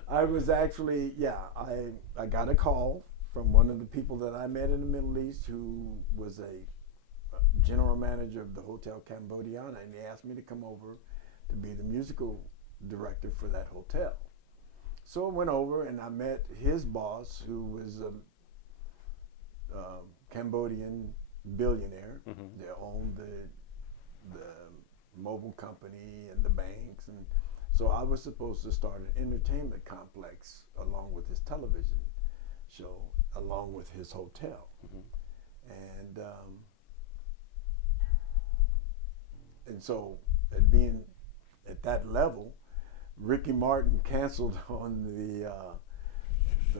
I was actually, I got a call from one of the people that I met in the Middle East, who was a general manager of the Hotel Cambodiana, and he asked me to come over to be the musical director for that hotel. So I went over and I met his boss, who was a Cambodian billionaire. They owned the mobile company and the banks, and so I was supposed to start an entertainment complex along with his television show, along with his hotel. And so being at that level, Ricky Martin canceled on the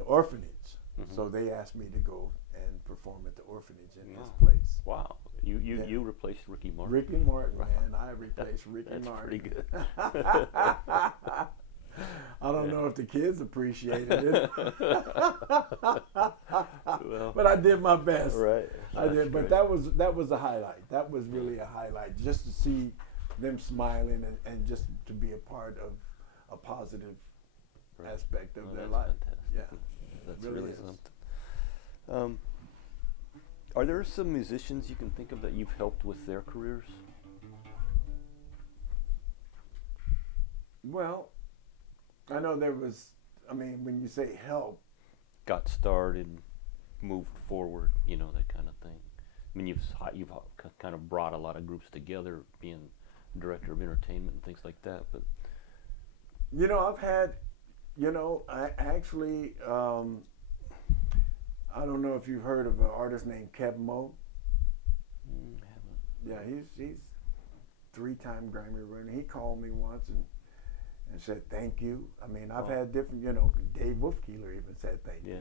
orphanage. So they asked me to go and perform at the orphanage in his Wow. place. Wow. You replaced Ricky Martin. Ricky Martin, Wow. man. I replaced Ricky That's Martin. pretty good. I don't know if the kids appreciated it. Well, but I did my best. right. I did, but great. that was a highlight. That was really a highlight, just to see them smiling and just to be a part of a positive Right. aspect of Oh, their that's life. fantastic. Yeah, That's really really is. something. Are there some musicians you can think of that you've helped with their careers? Well, I know there was. I mean, when you say help, Got started, moved forward, that kind of thing. I mean, you've kind of brought a lot of groups together, being director of entertainment and things like that. But I've had, I actually, I don't know if you've heard of an artist named Kev Mo. haven't. Yeah, he's 3-time Grammy winner. He called me once and said thank you. I mean, I've had different, Dave Wolfkeeler even said thank you.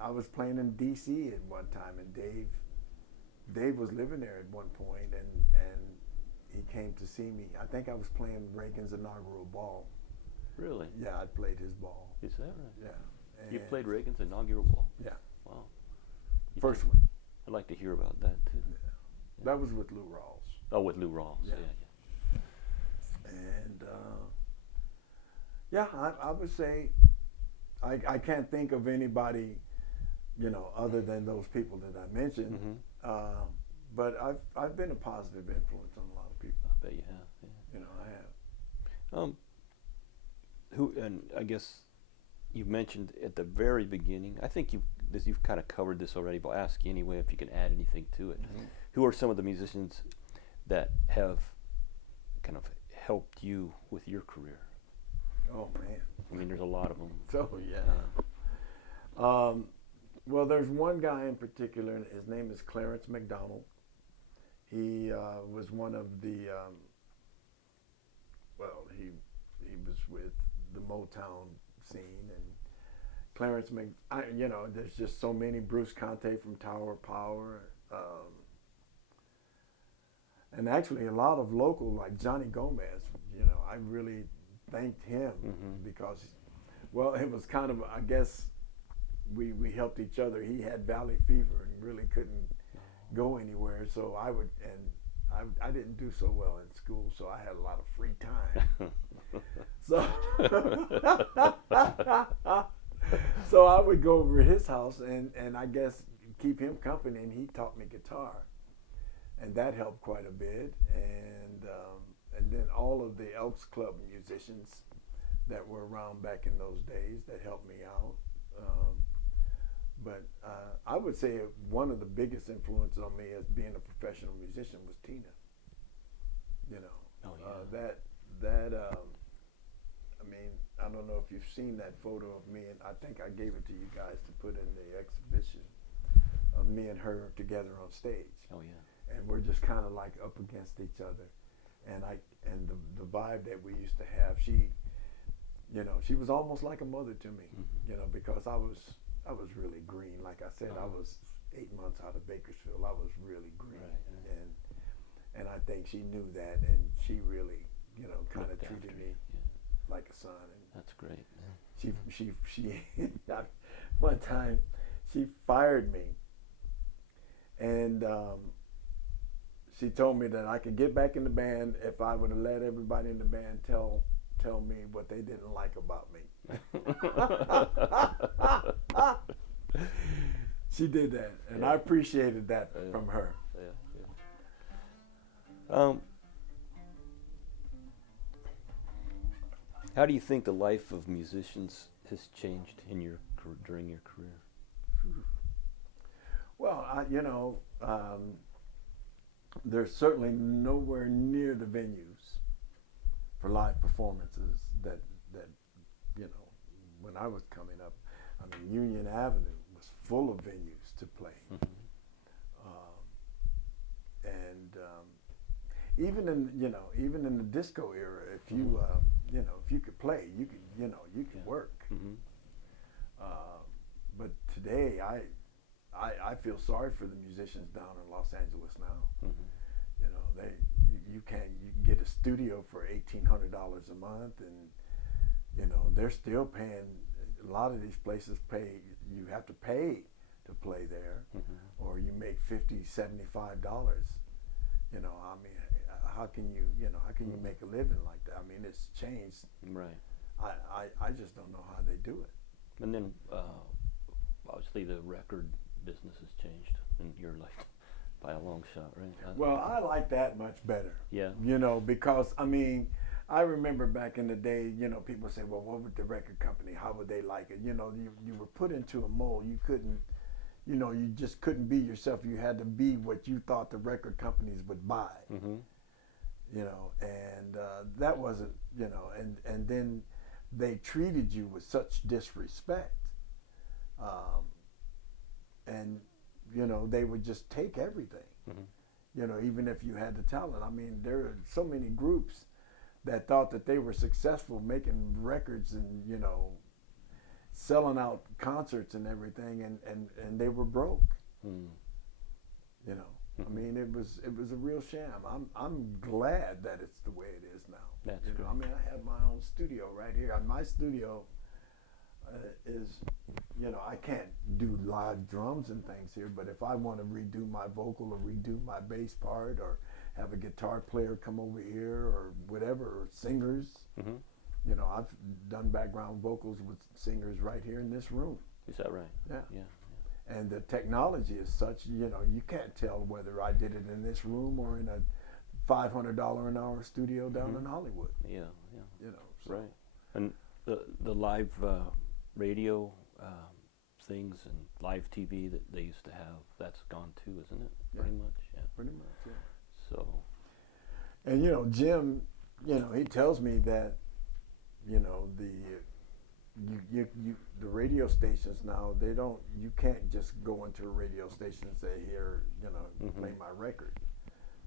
I was playing in D.C. at one time, and Dave was living there at one point, and he came to see me. I think I was playing Reagan's inaugural ball. Really? Yeah, I played his ball. Is that right? Yeah. You played Reagan's inaugural ball? Yeah. Wow. First one. I'd like to hear about that too. Yeah. That was with Lou Rawls. Oh, with Lou Rawls. Yeah. Yeah. And I would say I can't think of anybody, other than those people that I mentioned. Mm-hmm. But I've been a positive influence on a lot of people. I bet you have. Yeah. I have. And I guess you've mentioned at the very beginning, I think you've kind of covered this already, but I'll ask you anyway if you can add anything to it. Mm-hmm. Who are some of the musicians that have kind of helped you with your career? Oh man. I mean, there's a lot of them. So yeah. Well, there's one guy in particular, and his name is Clarence McDonald. He was one of the. He was with the Motown scene, and Clarence there's just so many. Bruce Conte from Tower of Power, and actually a lot of local, like Johnny Gomez. I really thanked him because, well, it was kind of, I guess, we helped each other. He had valley fever and really couldn't go anywhere, so I didn't do so well in school, so I had a lot of free time. So I would go over to his house and I guess keep him company, and he taught me guitar, and that helped quite a bit. And then all of the Elks Club musicians that were around back in those days that helped me out. But I would say one of the biggest influences on me as being a professional musician was Tina. Oh, yeah. I mean, I don't know if you've seen that photo of me, and I think I gave it to you guys to put in the exhibition of me and her together on stage. Oh yeah. And we're just kind of like up against each other, and the vibe that we used to have. She was almost like a mother to me, because I was really green. Like I said, I was 8 months out of Bakersfield. I was really green, Right. and I think she knew that, and she really, kind of treated me like a son. And That's great. she one time she fired me, and she told me that I could get back in the band if I would have let everybody in the band tell me what they didn't like about me. She did that, and I appreciated that from her. How do you think the life of musicians has changed during your career? Well, there's certainly nowhere near the venues for live performances that when I was coming up. I mean, Union Avenue was full of venues to play, and even in the disco era, if you if you could play, you could work. today, I feel sorry for the musicians down in Los Angeles now. Mm-hmm. You know, you can get a studio for $1,800 a month, and you know they're still paying. A lot of these places pay. You have to pay to play there, Mm-hmm. or you make $50, $75. You know, I mean, how can you make a living like that? I mean, it's changed. Right. I just don't know how they do it. And then obviously the record business has changed in your life by a long shot, right? Well, I like that much better. Yeah. You know, because I mean, I remember back in the day, you know, people say, well, what would the record company, how would they like it? You know, you were put into a mold. You couldn't, you know, you just couldn't be yourself. You had to be what you thought the record companies would buy. Mm-hmm. You know, and that wasn't, you know, and then they treated you with such disrespect. And, you know, they would just take everything. Mm-hmm. You know, even if you had the talent. I mean, there are so many groups that thought that they were successful making records and, you know, selling out concerts and everything, and they were broke. Mm. You know, Mm-hmm. I mean, it was a real sham. I'm glad that it's the way it is now. That's you know, great. I mean, I have my own studio right here. My studio is, you know, I can't do live drums and things here, but if I want to redo my vocal or redo my bass part or have a guitar player come over here or whatever, or singers, Mm-hmm. you know, I've done background vocals with singers right here in this room. Is that right? Yeah. Yeah. And the technology is such, you know, you can't tell whether I did it in this room or in a $500 an hour studio down in Hollywood. Yeah. Yeah. You know, so. Right. And the live radio things and live TV that they used to have, that's gone too, isn't it? Yeah. Pretty much. Yeah. Pretty much, yeah. So. And you know, Jim, you know, he tells me that, you know, the radio stations now, you can't just go into a radio station and say, here, you know, Mm-hmm. play my record.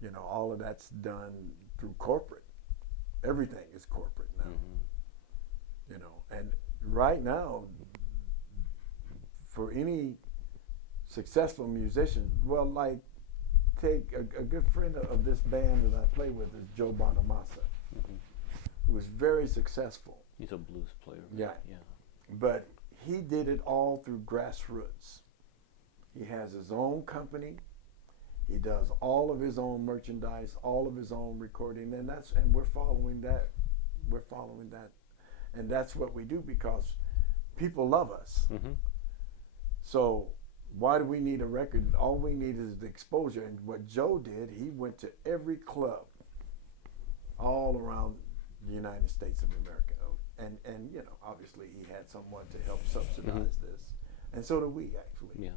You know, all of that's done through corporate. Everything is corporate now. Mm-hmm. You know, and right now, for any successful musician, well, like, take a good friend of this band that I play with is Joe Bonamassa, Mm-hmm. who is very successful. He's a blues player. Right? Yeah. Yeah. But he did it all through grassroots. He has his own company. He does all of his own merchandise, all of his own recording, and we're following that. We're following that, and that's what we do because people love us. Mm-hmm. So why do we need a record? All we need is the exposure. And what Joe did, he went to every club all around the United States of America. And you know, obviously he had someone to help subsidize this. And so do we, actually. Yeah.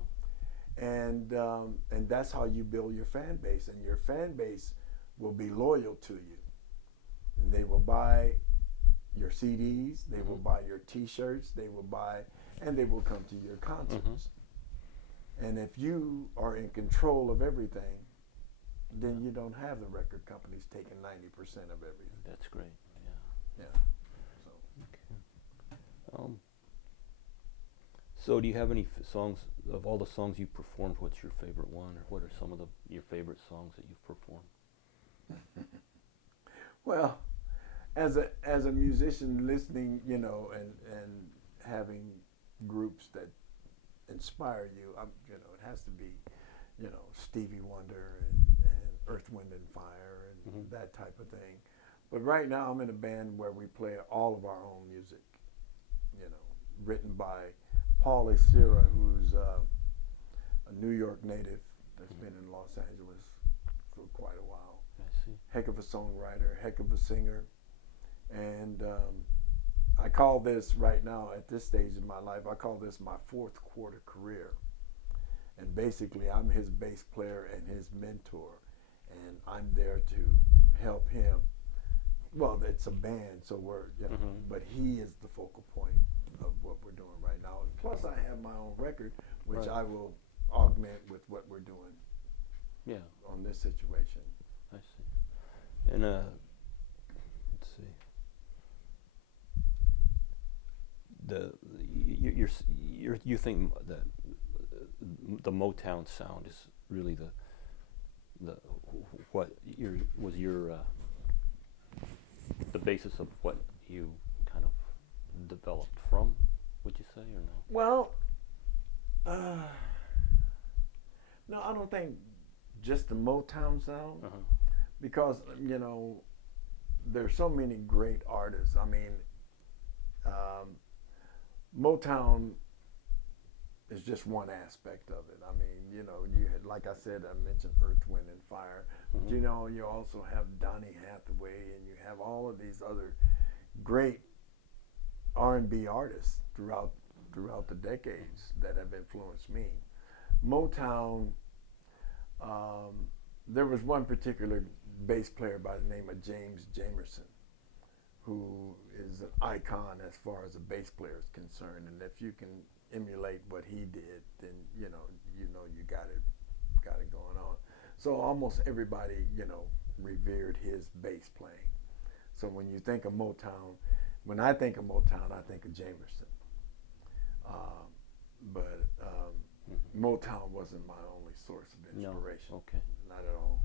And that's how you build your fan base. And your fan base will be loyal to you. And they will buy your CDs, they will buy your T-shirts, they will come to your concerts. And if you are in control of everything, then you don't have the record companies taking 90% of everything. That's great. Yeah. Yeah. So. Okay. So do you have any songs, of all the songs you performed, what's your favorite one, or what are some of your favorite songs that you've performed? Well, as a musician, listening, you know, and having groups that inspire you, you know, it has to be, you know, Stevie Wonder and Earth, Wind and Fire and that type of thing. But right now I'm in a band where we play all of our own music, you know, written by Paulie Sierra, who's a New York native that's been in Los Angeles for quite a while. I see. Heck of a songwriter, heck of a singer. And I call this right now, at this stage in my life, I call this my fourth quarter career. And basically I'm his bass player and his mentor. And I'm there to help him. Well, it's a band, so we're, you know, but he is the focal point of what we're doing right now. Plus I have my own record, which I will augment with what we're doing on this situation. I see. And let's see. You think that the Motown sound is really the what was your the basis of what you kind of developed from, would you say, or no? Well, no, I don't think just the Motown sound, because there's so many great artists. I mean, Motown is just one aspect of it. I mean, you had, like I said, I mentioned Earth, Wind, and Fire. But, you also have Donny Hathaway, and you have all of these other great R&B artists throughout the decades that have influenced me. Motown, there was one particular bass player by the name of James Jamerson, who is an icon as far as a bass player is concerned. And if you can emulate what he did, then you got it going on. So almost everybody revered his bass playing. So when you think of Motown, when I think of Motown, I think of Jamerson. But Motown wasn't my only source of inspiration. No. Okay. Not at all.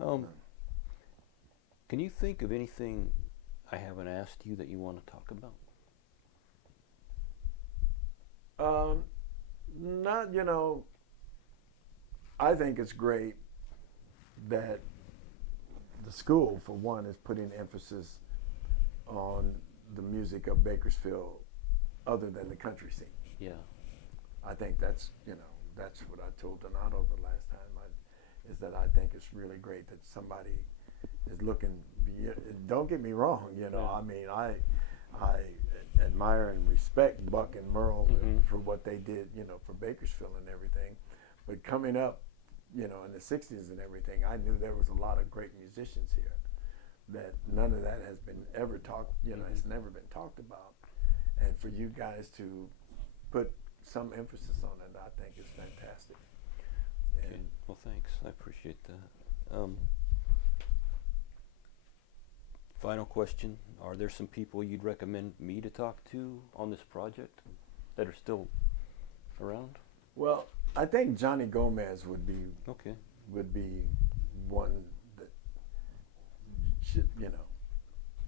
All right. Can you think of anything I haven't asked you that you want to talk about? I think it's great that the school, for one, is putting emphasis on the music of Bakersfield other than the country scene. Yeah. I think that's what I told Donato the last time, is that I think it's really great that somebody is looking, don't get me wrong, I mean, I admire and respect Buck and Merle for what they did, for Bakersfield and everything. But coming up, in the 60s and everything, I knew there was a lot of great musicians here, that none of that has been ever talked, it's never been talked about. And for you guys to put some emphasis on it, I think is fantastic. Okay. Well, thanks. I appreciate that. Final question. Are there some people you'd recommend me to talk to on this project that are still around? Well, I think Johnny Gomez would be one that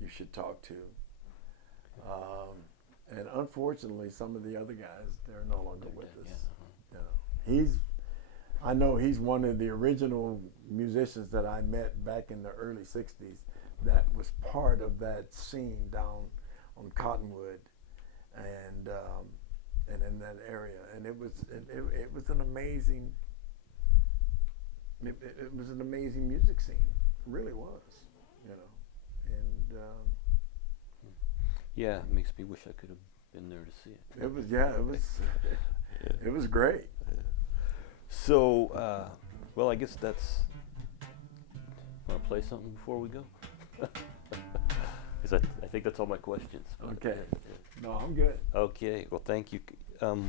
you should talk to. And unfortunately, some of the other guys, they're no longer with us. Yeah. I know he's one of the original musicians that I met back in the early 60s that was part of that scene down on Cottonwood and in that area. And it was an amazing music scene. It really was, And yeah, it makes me wish I could have been there to see it. It was great. So, well, I guess that's. Want to play something before we go? Because I think that's all my questions. Okay. No, I'm good. Okay. Well, thank you.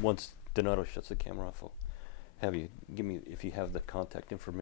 Once Donato shuts the camera off, I'll have you give me, if you have the contact information.